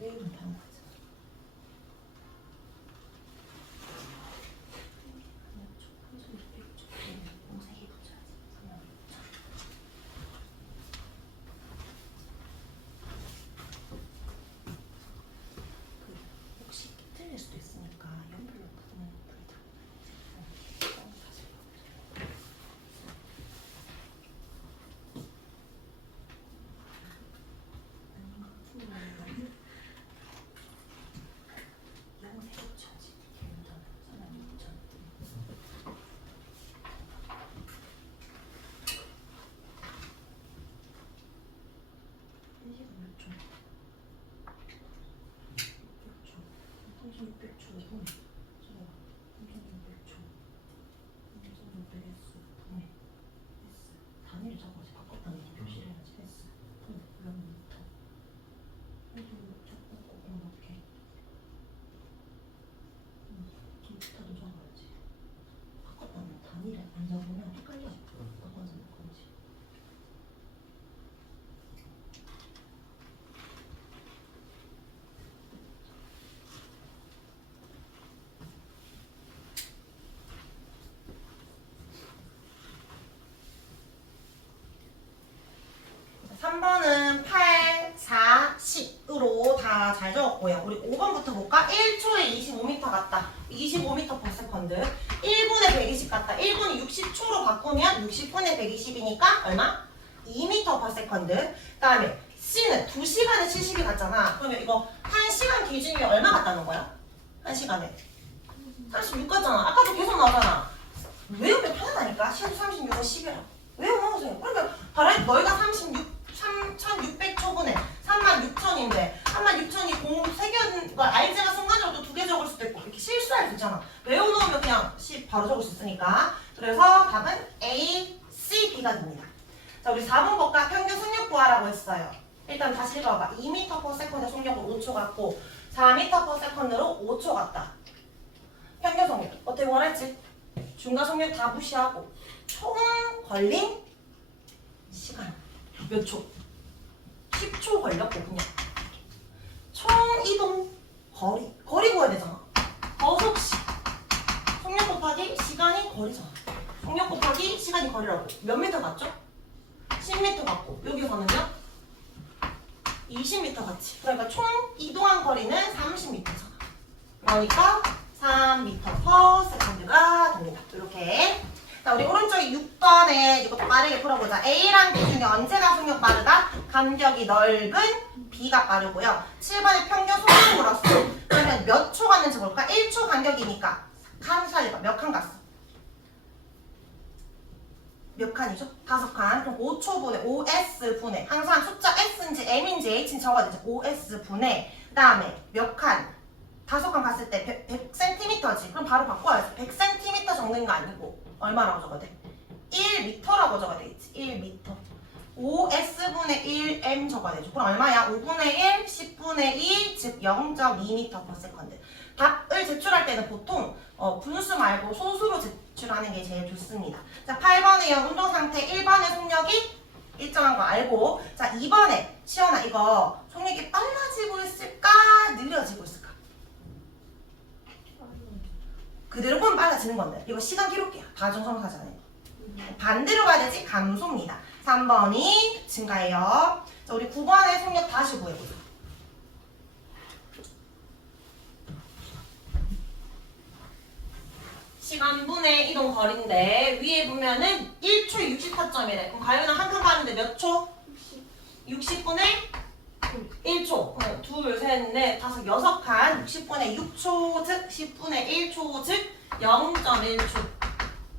왜 못하는 거지? 혹시 틀릴 수도 있으니까 연필로 푸는 불들. 단위를 적어서 바꿨다는 거 표시를 해야지. S. 몇 미터. 꼭 넣게. 미터도 적어야지. 바꿨다는 단위를 안 적으면 헷갈려. 바꿔서 바꿔야지. 다 잘 적었고요. 우리 5번부터 볼까? 1초에 25m 같다. 25m per second. 1분에 120 같다. 1분이 60초로 바꾸면 60분에 120이니까 얼마? 2m per second. 그 다음에 C는 2시간에 70이 같잖아. 그러면 이거 1시간 기준이면 얼마 같다는 거야? 1시간에 36 같잖아. 아까도 계속 나오잖아. 외우면 편하다니까. 36은 10이라. 외워놓으세요. 그러면 바로 너희가 3600초분에 36,000인데 36,000이 공 3개, 알제가 순간적으로 2개 적을 수도 있고 이렇게 실수할 수 있잖아. 외워놓으면 그냥 10 바로 적을 수 있으니까. 그래서 답은 A, C, B가 됩니다. 자, 우리 4번 볼까? 평균 속력 구하라고 했어요. 일단 다시 읽어봐. 2m/s에 속력으로 5초 같고 4m/s로 5초 같다. 평균 속력 어떻게 구하랬지? 중간 속력 다 무시하고 총 걸린 시간 몇 초? 10초 걸렸고 그냥 총 이동 거리 구해야 되잖아. 버속시 속력 곱하기 시간이 거리잖아. 속력 곱하기 시간이 거리라고. 몇 미터 갔죠? 10m 갔고 여기서는요? 20m 갔지. 그러니까 총 이동한 거리는 30m잖아. 그러니까 3m/s가 됩니다. 이렇게. 자, 우리 오른쪽에 6번에 이것도 빠르게 풀어보자. A랑 B 중에 언제가 속력 빠르다? 간격이 넓은 B가 빠르고요. 7번에 평균 속력 물었어. 그러면 몇 초 갔는지 볼까? 1초 간격이니까 칸 살려봐. 몇 칸 갔어? 몇 칸이죠? 5칸. 그럼 5초분의 5S분의 항상 숫자 S인지 M인지 H인지 적어야되죠. 5S분의 그 다음에 몇 칸? 5칸 갔을 때 100cm지. 그럼 바로 바꿔야지. 100cm 적는 거 아니고 얼마라고 적어야 돼? 1m라고 적어야 되겠지. 1m. 5S분의 1M 적어야 되죠. 그럼 얼마야? 5분의 1, 10분의 2, 즉 0.2m/s. 답을 제출할 때는 보통 분수 말고 소수로 제출하는 게 제일 좋습니다. 자, 8번에요. 운동 상태 1번의 속력이 일정한 거 알고, 자 2번에 시연아 이거 속력이 빨라지고 있을까? 느려지고 있을까? 그대로 보면 빨라지는 건데 이거 시간 기록기야. 다중성사잖아요. 반대로 봐야 되지? 감소입니다. 3번이 증가해요. 자, 우리 9번의 속력 다시 구해보자. 시간분의 이동 거리인데 위에 보면은 1초에 64점이래. 그럼 가연은 한 칸 가는데 몇 초? 60분의 1초. 그럼 둘, 셋, 넷, 다섯, 6칸. 60분의 6초 즉 10분의 1초 즉 0.1초.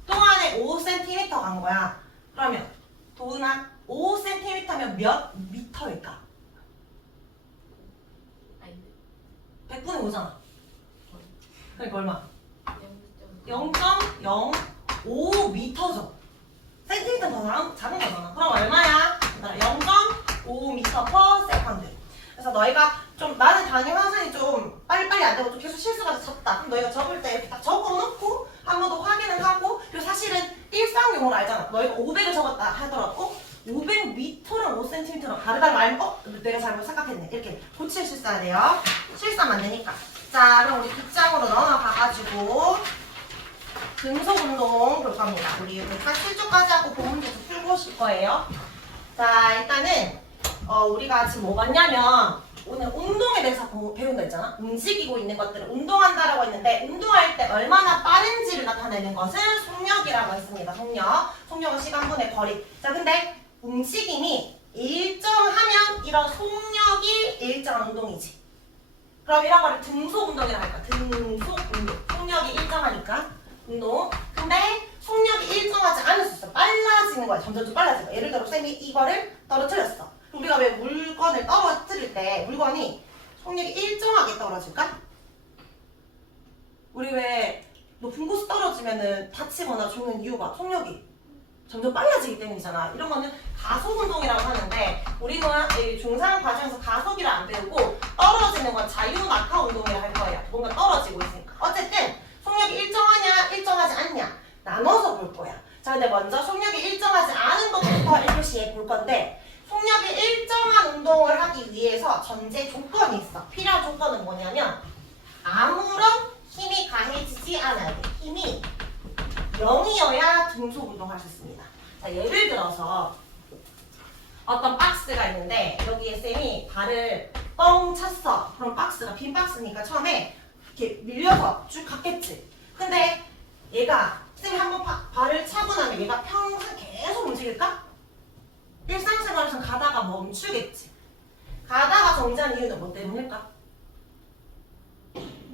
동안에 5cm 간 거야. 그러면 도은아 5cm면 몇 미터일까? 100분의 5잖아. 그러니까 얼마? 0.05m죠. 센티미터 더 작은 거잖아. 그럼 얼마야? 0.5m/s. 그래서 너희가 좀 나는 단위 환산이 좀 빨리빨리 안 되고 좀 계속 실수가 잦다. 그럼 너희가 적을 때 이렇게 딱 적어놓고 한 번 더 확인을 하고, 그리고 사실은 일상용어로 알잖아. 너희가 500을 적었다 하더라도 500m랑 5cm랑 다르다는 거 알면 내가 잘못 생각했네. 이렇게 고칠 수 있어야 돼요. 실수하면 안 되니까. 자, 그럼 우리 빗장으로 넣어봐가지고 근속 운동 볼 겁니다. 우리 187쪽까지 하고 본 문제도 풀고 오실 거예요. 자, 일단은 우리가 지금 뭐 봤냐면 오늘 운동에 대해서 배운다 했잖아. 움직이고 있는 것들을 운동한다라고 했는데 운동할 때 얼마나 빠른지를 나타내는 것은 속력이라고 했습니다. 속력은 시간분의 거리. 자, 근데 움직임이 일정하면 이런 속력이 일정한 운동이지. 그럼 이런 거를 등속 운동이라고 할까? 등속 운동. 속력이 일정하니까 운동. 근데 속력이 일정하지 않을 수 있어. 빨라지는 거야. 점점 좀 빨라지는 거야. 예를 들어 쌤이 이거를 떨어뜨렸어. 우리가 왜 물건을 떨어뜨릴 때 물건이 속력이 일정하게 떨어질까? 우리 왜 높은 곳에 떨어지면은 다치거나 죽는 이유가 속력이 점점 빨라지기 때문이잖아. 이런 거는 가속 운동이라고 하는데 우리는 중상 과정에서 가속이라 안 배우고 떨어지는 건 자유 낙하 운동이라 할 거예요. 뭔가 떨어지고 있으니까. 어쨌든 속력이 일정하냐 일정하지 않냐 나눠서 볼 거야. 자, 근데 먼저 속력이 일정하지 않은 것부터 1교시에 볼 건데, 속력이 일정한 운동을 하기 위해서 전제 조건이 있어. 필요한 조건은 뭐냐면 아무런 힘이 가해지지 않아야 돼. 힘이 0이어야 등속 운동할 수 있습니다. 자, 예를 들어서 어떤 박스가 있는데 여기에 쌤이 발을 뻥 찼어. 그럼 박스가 빈 박스니까 처음에 이렇게 밀려서 쭉 갔겠지. 근데 얘가 쌤이 한번 발을 차고 나면 얘가 평생 계속 움직일까? 일상생활에서 가다가 멈추겠지. 가다가 정지한 이유는 뭐 때문일까?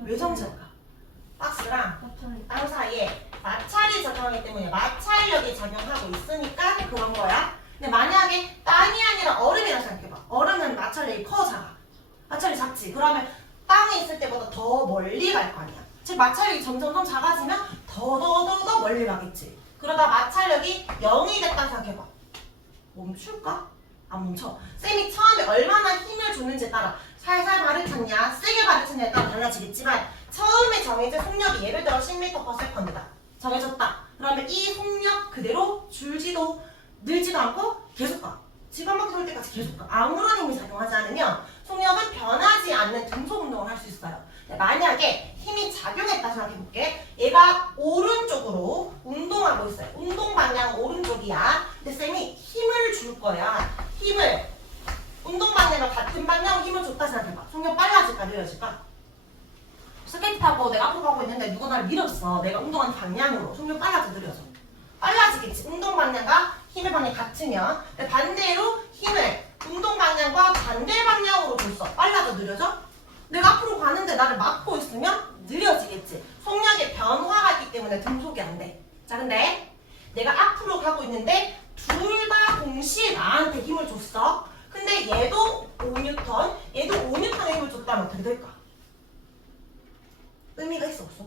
왜 정지할까? 박스랑 땅 사이에 마찰이 작용하기 때문에 마찰력이 작용하고 있으니까 그런 거야. 근데 만약에 땅이 아니라 얼음이라 생각해봐. 얼음은 마찰력이 커, 작아? 마찰이 작지. 그러면 땅에 있을 때보다 더 멀리 갈 거 아니야. 즉 마찰력이 점점 작아지면 더 멀리 가겠지. 그러다 마찰력이 0이 됐다 생각해봐. 멈출까? 안 멈춰. 쌤이 처음에 얼마나 힘을 줬는지에 따라 살살 발을 찼냐, 세게 발을 찼냐에 따라 달라지겠지만 처음에 정해진 속력이 예를 들어 10m/s다. 정해졌다. 그러면 이 속력 그대로 줄지도 늘지도 않고 계속 가. 지금 막 돌 때까지 계속 가. 아무런 힘이 작용하지 않으면 속력은 변하지 않는 등속 운동을 할 수 있어요. 만약에 힘이 작용했다 생각해볼게. 얘가 오른쪽으로 운동하고 있어요. 운동 방향은 오른쪽이야. 근데 쌤이 힘을 줄 거야. 힘을 운동 방향과 같은 방향으로 힘을 줬다 생각해봐. 속력 빨라질까 느려질까? 스케이트 타고 내가 앞으로 가고 있는데 누가 나를 밀었어. 내가 운동하는 방향으로. 속력 빨라져 느려져? 빨라지겠지. 운동 방향과 힘의 방향이 같으면. 근데 반대로 힘을 운동 방향과 반대 방향으로 줬어. 빨라져 느려져? 내가 앞으로 가는데 나를 막고 있으면 느려지겠지. 속력의 변화가 있기 때문에 등속이 안 돼. 자, 근데 내가 앞으로 가고 있는데 둘 다 동시에 나한테 힘을 줬어. 근데 얘도 5N, 얘도 5N의 힘을 줬다면 어떻게 될까? 의미가 있어, 없어?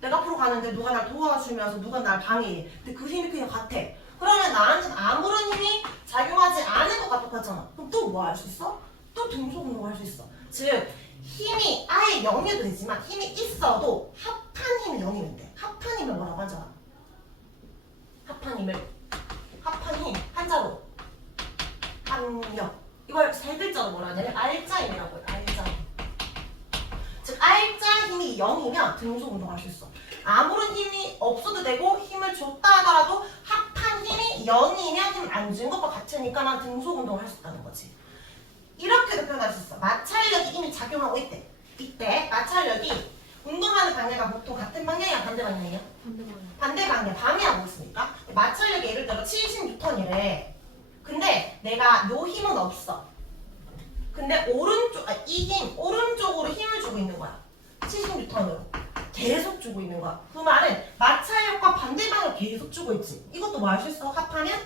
내가 앞으로 가는데 누가 날 도와주면서 누가 날 방해해. 근데 그 힘이 그냥 같아. 그러면 나한테는 아무런 힘이 작용하지 않은 것과 똑같잖아. 그럼 또 뭐 할 수 있어? 또 등속 운동을 할 수 있어. 즉 힘이 아예 0이어도 되지만 힘이 있어도 합한 힘이 0이면 돼. 합한 힘을 뭐라고 하잖아. 합한 힘 한자로 합력. 이걸 세 글자로 뭐라 하냐면 알자힘이라고 해요. 알자힘. 즉 알자 힘이 0이면 등속 운동을 할 수 있어. 아무런 힘이 없어도 되고 힘을 줬다 하더라도 합한 힘이 0이면 힘을 안 준 것과 같으니까 난 등속 운동을 할 수 있다는 거지. 이렇게도 표현할 수 있어. 마찰력이 이미 작용하고 있대. 이때 마찰력이 운동하는 방향과 보통 같은 방향이야 반대 방향이야? 반대 방향. 방해하고 있으니까. 마찰력이 예를 들어 70N이래. 근데 내가 요 힘은 없어. 근데 이 힘, 오른쪽으로 힘을 주고 있는 거야. 70N으로. 계속 주고 있는 거야. 그 말은 마찰력과 반대 방향을 계속 주고 있지. 이것도 뭐 할 수 있어? 합하면?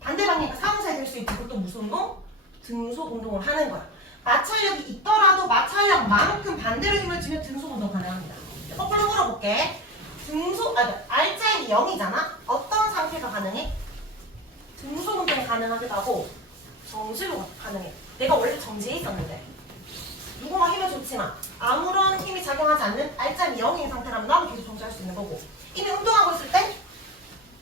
반대 방향이니까 상쇄될 수 있지. 그것도 무슨 운동? 등속 운동을 하는 거야. 마찰력이 있더라도 마찰력만큼 반대로 힘을 주면 등속 운동 가능합니다. 거꾸로 물어볼게. 알자힘이 0이잖아? 어떤 상태가 가능해? 등속 운동이 가능하기도 하고 정지로 가능해. 내가 원래 정지에 있었는데 누구가 힘을 줬지만 아무런 힘이 작용하지 않는 알자힘이 0인 상태라면 나도 계속 정지할 수 있는 거고 이미 운동하고 있을 때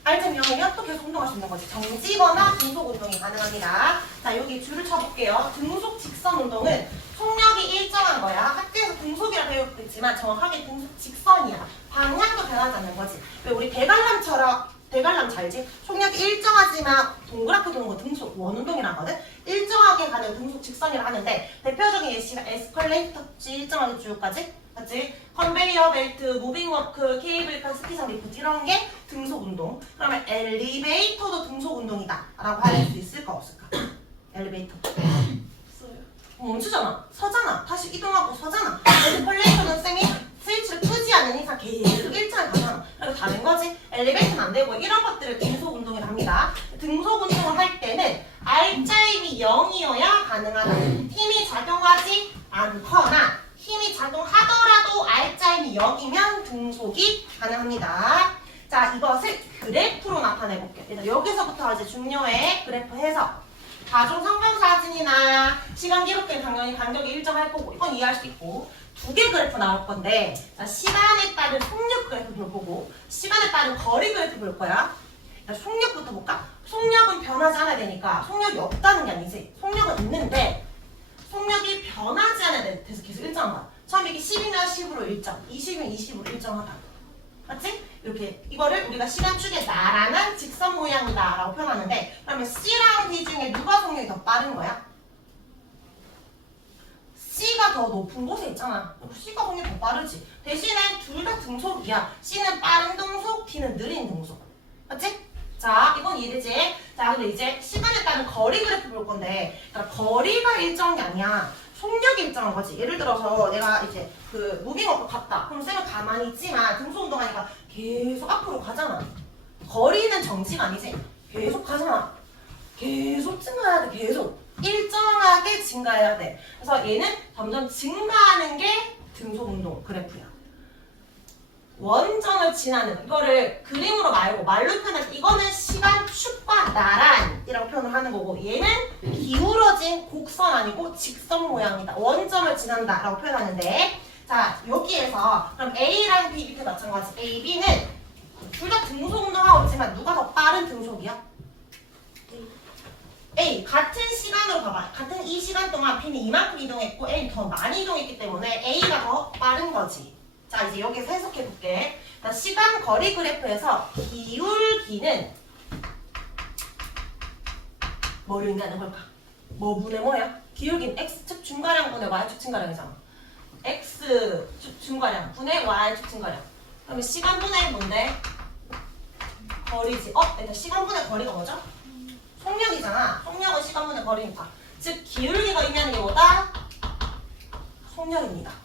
알자힘이 0이면 또 계속 운동할 수 있는 거지. 정지거나 등속 운동이 가능합니다. 자, 여기 줄을 쳐볼게요. 등속 직선 운동은 속력이 일정한 거야. 학교에서 등속이라 배웠겠지만 정확하게 등속 직선이야. 방향도 변하지 않는 거지. 왜 우리 대관람 잘 알지? 속력이 일정하지만 동그랗게 도는 거 등속 원운동이라고 하거든? 일정하게 가는 등속 직선이라 하는데 대표적인 예시가 에스컬레이터지 일정하게 쭉까지 맞지? 컨베이어 벨트, 무빙 워크, 케이블카, 스키장 리프트 이런 게 등속 운동. 그러면 엘리베이터도 등속 운동이다 라고 할 수 있을까 없을까? 엘리베이터 멈추잖아. 서잖아. 다시 이동하고 서잖아. 에스컬레이터는 쌤이 스위치를 끄지 않는 이상 계속 일정하게 가잖아. 그리고 다른 거지. 엘리베이터는 안 되고 이런 것들을 등속 운동이라 합니다. 등속 운동을 할 때는 알자힘이 0이어야 가능하다. 힘이 작용하지 않거나 힘이 작용하더라도 알자힘이 0이면 등속이 가능합니다. 자, 이것을 그래프로 나타내 볼게요. 일단 여기서부터 이제 중요해. 그래프 해석. 가중 성경사진이나 시간 기록된 당연히 간격이 일정할 거고 이건 이해할 수 있고 두 개 그래프 나올 건데 자, 시간에 따른 속력 그래프를 보고 시간에 따른 거리 그래프 볼 거야. 속력부터 볼까? 속력은 변하지 않아야 되니까 속력이 없다는 게 아니지. 속력은 있는데 속력이 변하지 않아야 돼서 계속 일정한 거야. 처음에 이게 10이면 10으로 일정, 20이면 20으로 일정하다. 맞지? 이렇게 이거를 우리가 시간축의 나란한 직선 모양이다 라고 표현하는데 그러면 C랑 D 중에 누가 속력이 더 빠른 거야? C가 더 높은 곳에 있잖아. C가 속력이 더 빠르지. 대신에 둘 다 등속이야. C는 빠른 등속, D는 느린 등속. 맞지? 자, 이건 이해되지? 자, 자, 근데 이제 시간에 따른 거리 그래프 볼 건데, 그러니까 거리가 일정한 게 아니야. 속력이 일정한 거지. 예를 들어서 내가 이제 그 무빙업을 갔다. 그럼 쌤은 가만히 있지만 등속 운동하니까 계속 앞으로 가잖아. 거리는 정지가 아니지. 계속 가잖아. 계속 증가해야 돼. 계속. 일정하게 증가해야 돼. 그래서 얘는 점점 증가하는 게 등속 운동 그래프야. 원점을 지나는 이거를 그림으로 말고 말로 표현할 때 이거는 시간 축과 나란이라고 표현을 하는 거고 얘는 기울어진 곡선 아니고 직선 모양이다. 원점을 지난다 라고 표현하는데 자 여기에서 그럼 A랑 B 밑에 마찬가지 A, B는 둘 다 등속 운동하고 있지만 누가 더 빠른 등속이야? A 같은 시간으로 봐봐. 같은 이 시간 동안 B는 이만큼 이동했고 A는 더 많이 이동했기 때문에 A가 더 빠른 거지. 자 이제 여기서 해석해 볼게. 시간 거리 그래프에서 기울기는 뭐를 의미하는 걸까? 뭐 분의 뭐야? 기울기는 x축 증가량 분의 y축 증가량이잖아. x축 증가량 분의 y축 증가량. 그러면 시간 분의 뭔데? 거리지. 일단 시간 분의 거리가 뭐죠? 속력이잖아. 속력은 시간 분의 거리니까. 즉 기울기가 의미하는 게 뭐다? 속력입니다.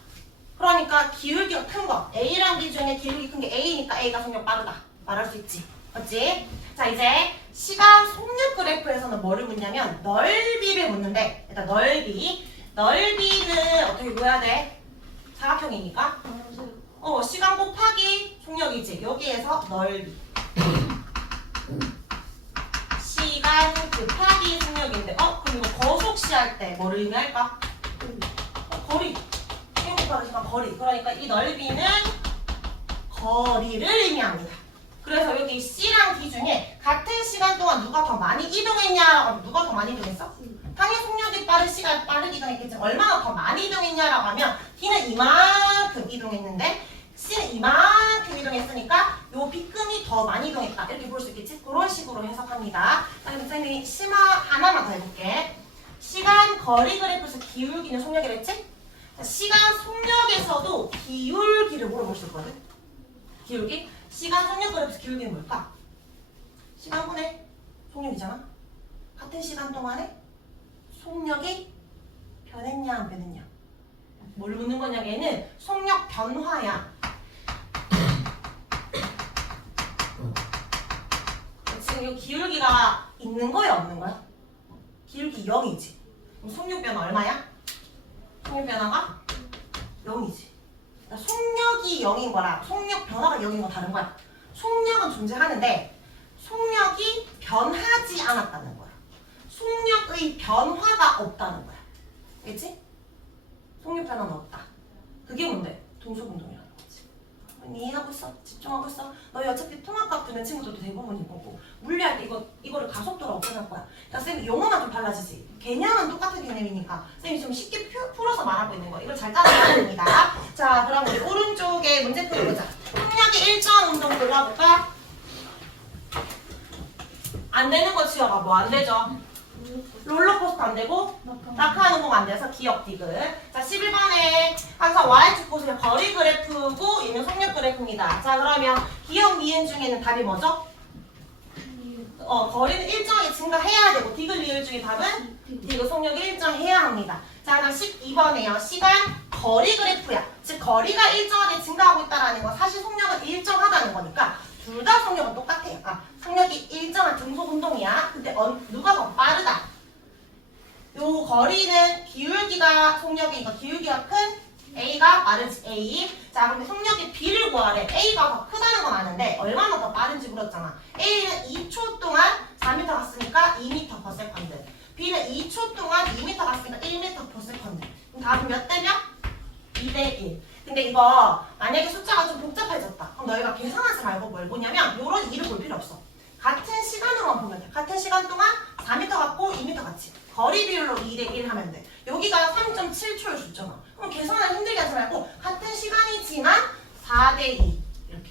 그러니까 기울기가 큰 거. A랑 B 중에 기울기 큰 게 A니까 A가 속력 빠르다. 말할 수 있지. 맞지? 자 이제 시간 속력 그래프에서는 뭐를 묻냐면 넓이를 묻는데 일단 넓이는 어떻게 구해야 돼? 사각형이니까 시간 곱하기 속력이지. 여기에서 넓이 시간 곱하기 속력인데 그럼 이거 거속시 할 때 뭐를 의미할까? 거리 거리. 그러니까 이 넓이는 거리를 의미합니다. 그래서 여기 C랑 D 중에 같은 시간 동안 누가 더 많이 이동했냐라고 하면 누가 더 많이 이동했어? 당연히 속력이 빠르게 이동했겠지만 얼마나 더 많이 이동했냐라고 하면 D는 이만큼 이동했는데 C는 이만큼 이동했으니까 요 B금이 더 많이 이동했다. 이렇게 볼 수 있겠지? 그런 식으로 해석합니다. 자, 그럼 선생님이 심화 하나만 더 해볼게. 시간 거리 그래프에서 기울기는 속력이랬지? 시간 속력에서도 기울기를 물어볼 수 있거든. 기울기? 시간 속력 그래프에서 기울기는 뭘까? 시간분의 속력이잖아. 같은 시간 동안에 속력이 변했냐 안 변했냐. 뭘 묻는 거냐 얘는 속력 변화야. 지금 이 기울기가 있는 거야 없는 거야? 기울기 0이지. 그럼 속력 변화 얼마야? 속력 변화가 0이지. 그러니까 속력이 0인 거랑 속력 변화가 0인 거 다른 거야. 속력은 존재하는데 속력이 변하지 않았다는 거야. 속력의 변화가 없다는 거야. 알겠지? 속력 변화는 없다. 그게 뭔데? 동속운동이라는 거지. 이해하고 있어? 집중하고 있어? 너희 어차피 통합각 듣는 친구들도 대부분일 거고 물리할 때 이거를 가속도로 어떻게 할 거야? 그러니까 쌤이 용어만 좀 달라지지. 개념은 똑같은 개념이니까 쌤이 좀 쉽게 풀어서 말하고 있는 거야. 이걸 잘 따라가야 됩니다. 자, 그럼 우리 오른쪽에 문제 풀어보자. 속력이 일정한 운동 골라볼까? 안 되는 거 지어봐. 뭐 안 되죠? 롤러코스터 안 되고 낙하하는 공 안 돼서 기억 디귿. 자 11번에 항상 Y축 보세요. 거리 그래프고 얘는 속력 그래프입니다. 자 그러면 기억 니은 중에는 답이 뭐죠? 거리는 일정하게 증가해야 되고 디귿 리을 중에 답은 디귿 속력이 일정해야 합니다. 자 그럼 12번에요. 시간 거리 그래프야. 즉 거리가 일정하게 증가하고 있다는 건 사실 속력은 일정하다는 거니까 둘 다 속력은 똑같아요. 속력이 일정한 등속 운동이야. 근데 누가 더 빠르다? 요 거리는 기울기가 속력이니까 기울기가 큰 A가 빠르지 A. 자 근데 속력이 B를 구하래. A가 더 크다는 건 아는데 얼마나 더 빠른지 물었잖아. A는 2초 동안 4m 갔으니까 2m/s. B는 2초 동안 2m 갔으니까 1m/s. 그럼 답은 몇 대 몇? 2대1. 근데 이거 만약에 숫자가 좀 복잡해졌다. 그럼 너희가 계산하지 말고 뭘 보냐면 요런 일을 볼 필요 없어. 같은 시간으로만 보면 돼. 같은 시간 동안 4m 갔고 2m 갔지. 거리 비율로 2대1 하면 돼. 여기가 3.7초를 줬잖아. 그럼 계산을 힘들게 하지 말고 같은 시간이지만 4대2 이렇게.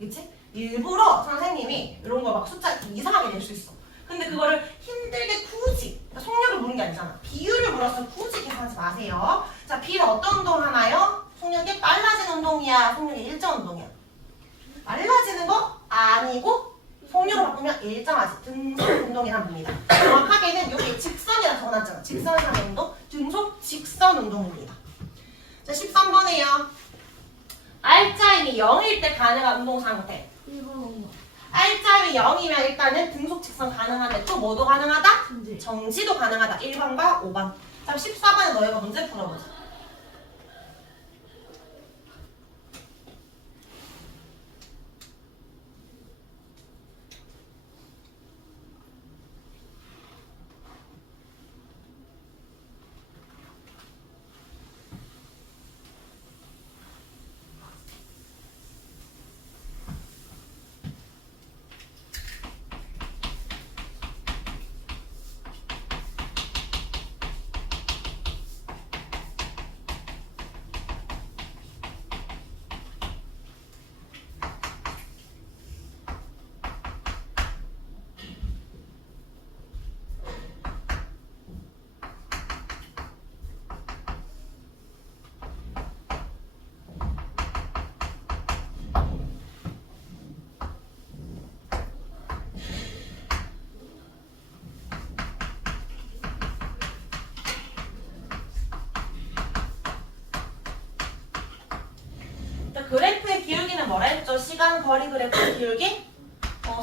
그치? 일부러 선생님이 이런 거 막 숫자 이상하게 낼 수 있어. 근데 그거를 힘들게 굳이 그러니까 속력을 물은 게 아니잖아. 비율을 물어서 굳이 계산하지 마세요. 자, B는 어떤 운동 하나요? 속력이 빨라지는 운동이야? 속력이 일정 운동이야? 빨라지는 거 아니고 속력으로 바꾸면 일정하지. 등속 운동이란 겁니다. 정확하게는 여기 직선이라 적어놨잖아. 직선이라는 운동, 등속 직선 운동입니다. 자, 13번에요. R자임이 0일 때 가능한 운동 상태. 1번 엄마. R자임이 0이면 일단은 등속 직선 가능한데 또 뭐도 가능하다? 정지. 정지도 가능하다. 1번과 5번. 자, 14번에 너희가 문제 풀어보자. 그래프의 기울기는 뭐라 했죠? 시간, 거리 그래프의 기울기?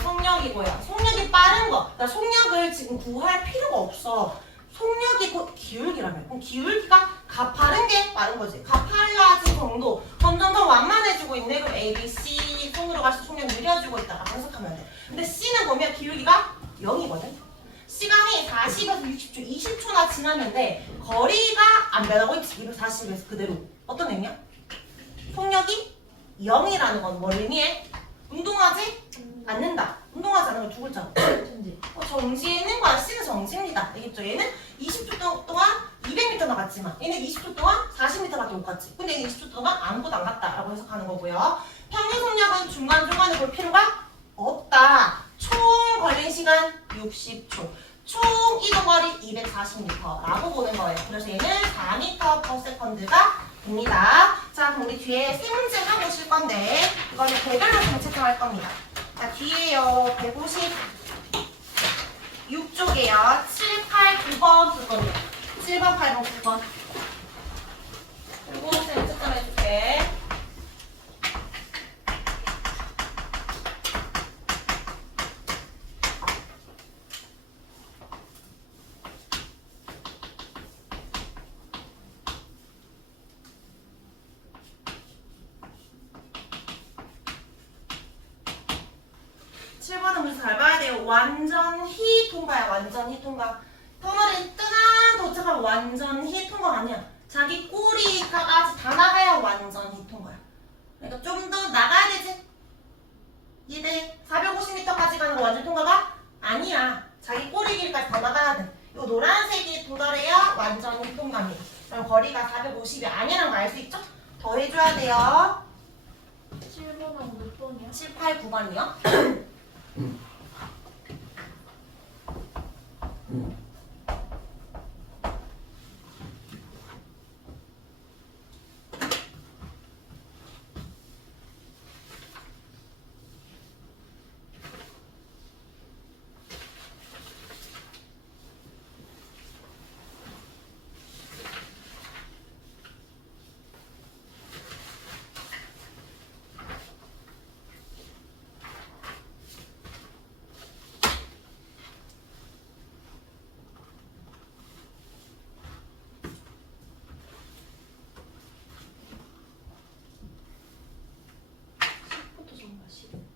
속력이고요. 속력이 빠른 거. 그러니까 속력을 지금 구할 필요가 없어. 속력이 곧 기울기라며. 그럼 기울기가 가파른 게 빠른 거지. 가팔라진 정도. 점점 더 완만해지고 있네. 그럼 A, B, C 손으로 갈수록 속력이 느려지고 있다라고 해석하면 돼. 근데 C는 보면 기울기가 0이거든. 시간이 40에서 60초, 20초나 지났는데 거리가 안 변하고 있지. 240에서 그대로. 어떤 의미야? 속력이 0이라는 건 뭘 의미해? 운동하지 않는다. 운동하지 않는 건 두 글자로. 정지. 정지는 거야. C는 정지입니다. 알겠죠? 얘는 20초 동안 200m 나갔지만 얘는 20초 동안 40m밖에 못 갔지. 근데 얘는 20초 동안 아무것도 안 갔다라고 해석하는 거고요. 평균 속력은 중간중간에 볼 필요가 없다. 총 걸린 시간 60초. 총 이동거리 240m라고 보는 거예요. 그래서 얘는 4m/s가 됩니다. 자, 그럼 우리 뒤에 세 문제 하고 오실 건데 이거는 배별로 좀 채점할 겁니다. 자, 뒤에요. 156쪽에요. 7, 8, 9번 풀 겁니다. 7번, 8번, 9번. 그리고 쌤 채점해줄게. 잘 봐야 돼요. 완전히 통과야. 완전히 통과. 터널이 뜨나 도착하면 완전히 통과가 아니야. 자기 꼬리까지 다 나가야 완전히 통과야. 그러니까 좀 더 나가야 되지. 이제 450m까지 가는 거 완전 통과가 아니야. 자기 꼬리 길이까지 더 나가야 돼. 이 노란색이 도달해야 완전히 통과입니다. 그럼 거리가 450이 아니라는 거 알 수 있죠? 더 해줘야 돼요. 7번하고 몇 번이야? 7, 8, 9번이요.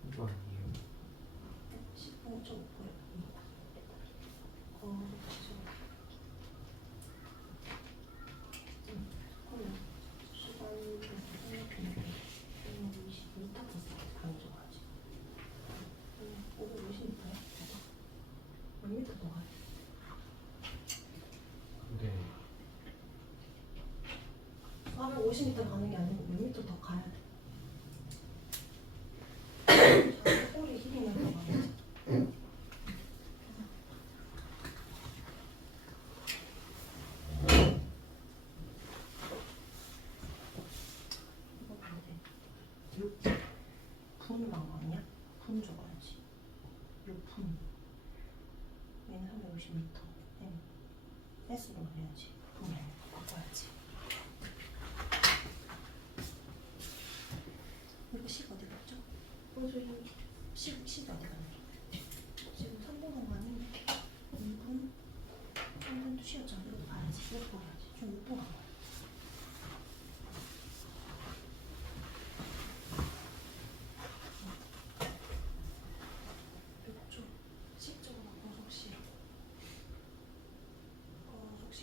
이거 아니에요. 15.5. 근데 450m 가는 게 아니고 몇 미터 더 가야 돼. 꼬리 힘이 나는 거 같아. 이거 봐야 돼. 분 방법이냐? 분 적어야지. 6분. 얘는 350m. S로 해야지. 바꿔야지. 이거 식 어디 갔죠? 저기 식 어디 갔니? 지금 3분 공간이 2분 3분도 쉬었잖아. 이거 봐야지. 이거 보야지. 좀 6분 간 거야. 식적으로 공속시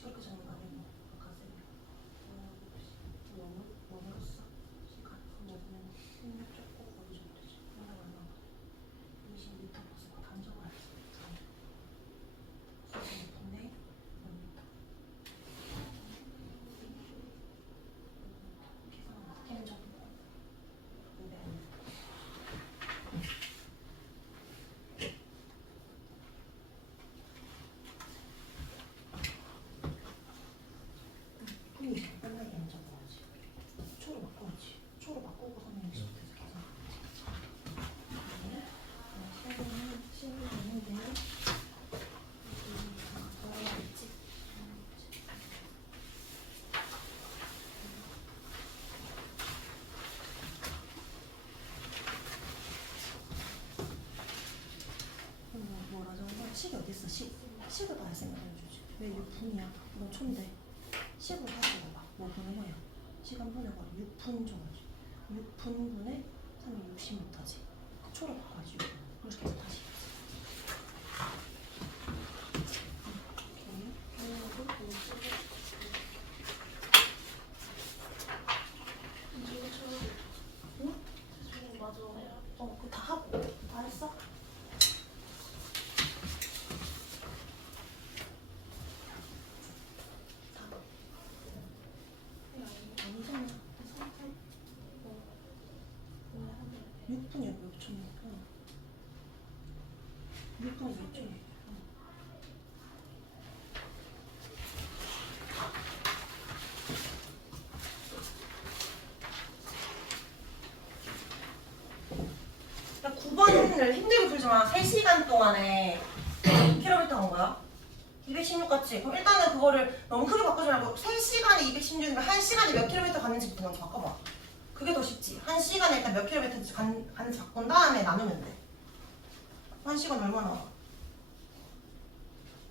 그렇게 적는 거 아니고 아까 쌤이 너무 늘었어 시간 먹으면 16 적고 거기 정도 되지 얼마 20m 플러스 단 적어야지 4분의 5m 계산하면 M은 적고 끝나게 안 적어야지. 초로 바꿔야지. 초로 바꾸고 360에서 계산하지. 세로는 15는 더해야겠지. 뭐라 적은 식이 어딨어? 식을 봐야 생각해주지. 왜 6분이야? 이건 초인데. 식으로 다시 해봐. 뭐 보는 거야? 시간 보내고 6분 정도지. 6분분에 360m지. 초로 바꿔야지. 이렇게 해서 다시. 그거 다 하고. 다 했어? 아니잖아. 6분이야, 6분. 6분이 6분. 그러니까 9번을 힘들게 풀지 마. 3시간 동안에 몇 킬로미터 간 거야? 216 같지? 그럼 일단은 그거를 너무 크게 바꾸지 말고 3시간에 216이면 1시간에 몇 킬로미터 갔는지부터 먼저 바꿔봐. 그게 더 쉽지. 1시간에 일단 몇 킬로미터 갔는지 바꾼 다음에 나누면 돼. 1시간 얼마나 나와?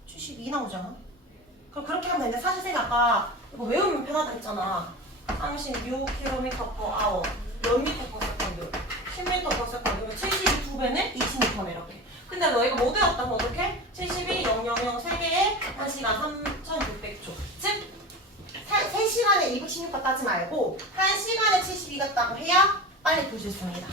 72 나오잖아. 그럼 그렇게 하면 되는데 사실 쌤이 아까 이거 외우면 편하다 했잖아. 36km/h 몇 미터 per 세컨드 10m per 세컨드 72배는 20m네 이렇게. 근데 너희가 못 외웠다면 어떡해? 72, 000, 3개에 1시간 3600초. 즉 3시간에 216 같다 하지 말고 1시간에 72 같다고 해야 빨리 푸실 수 있습니다.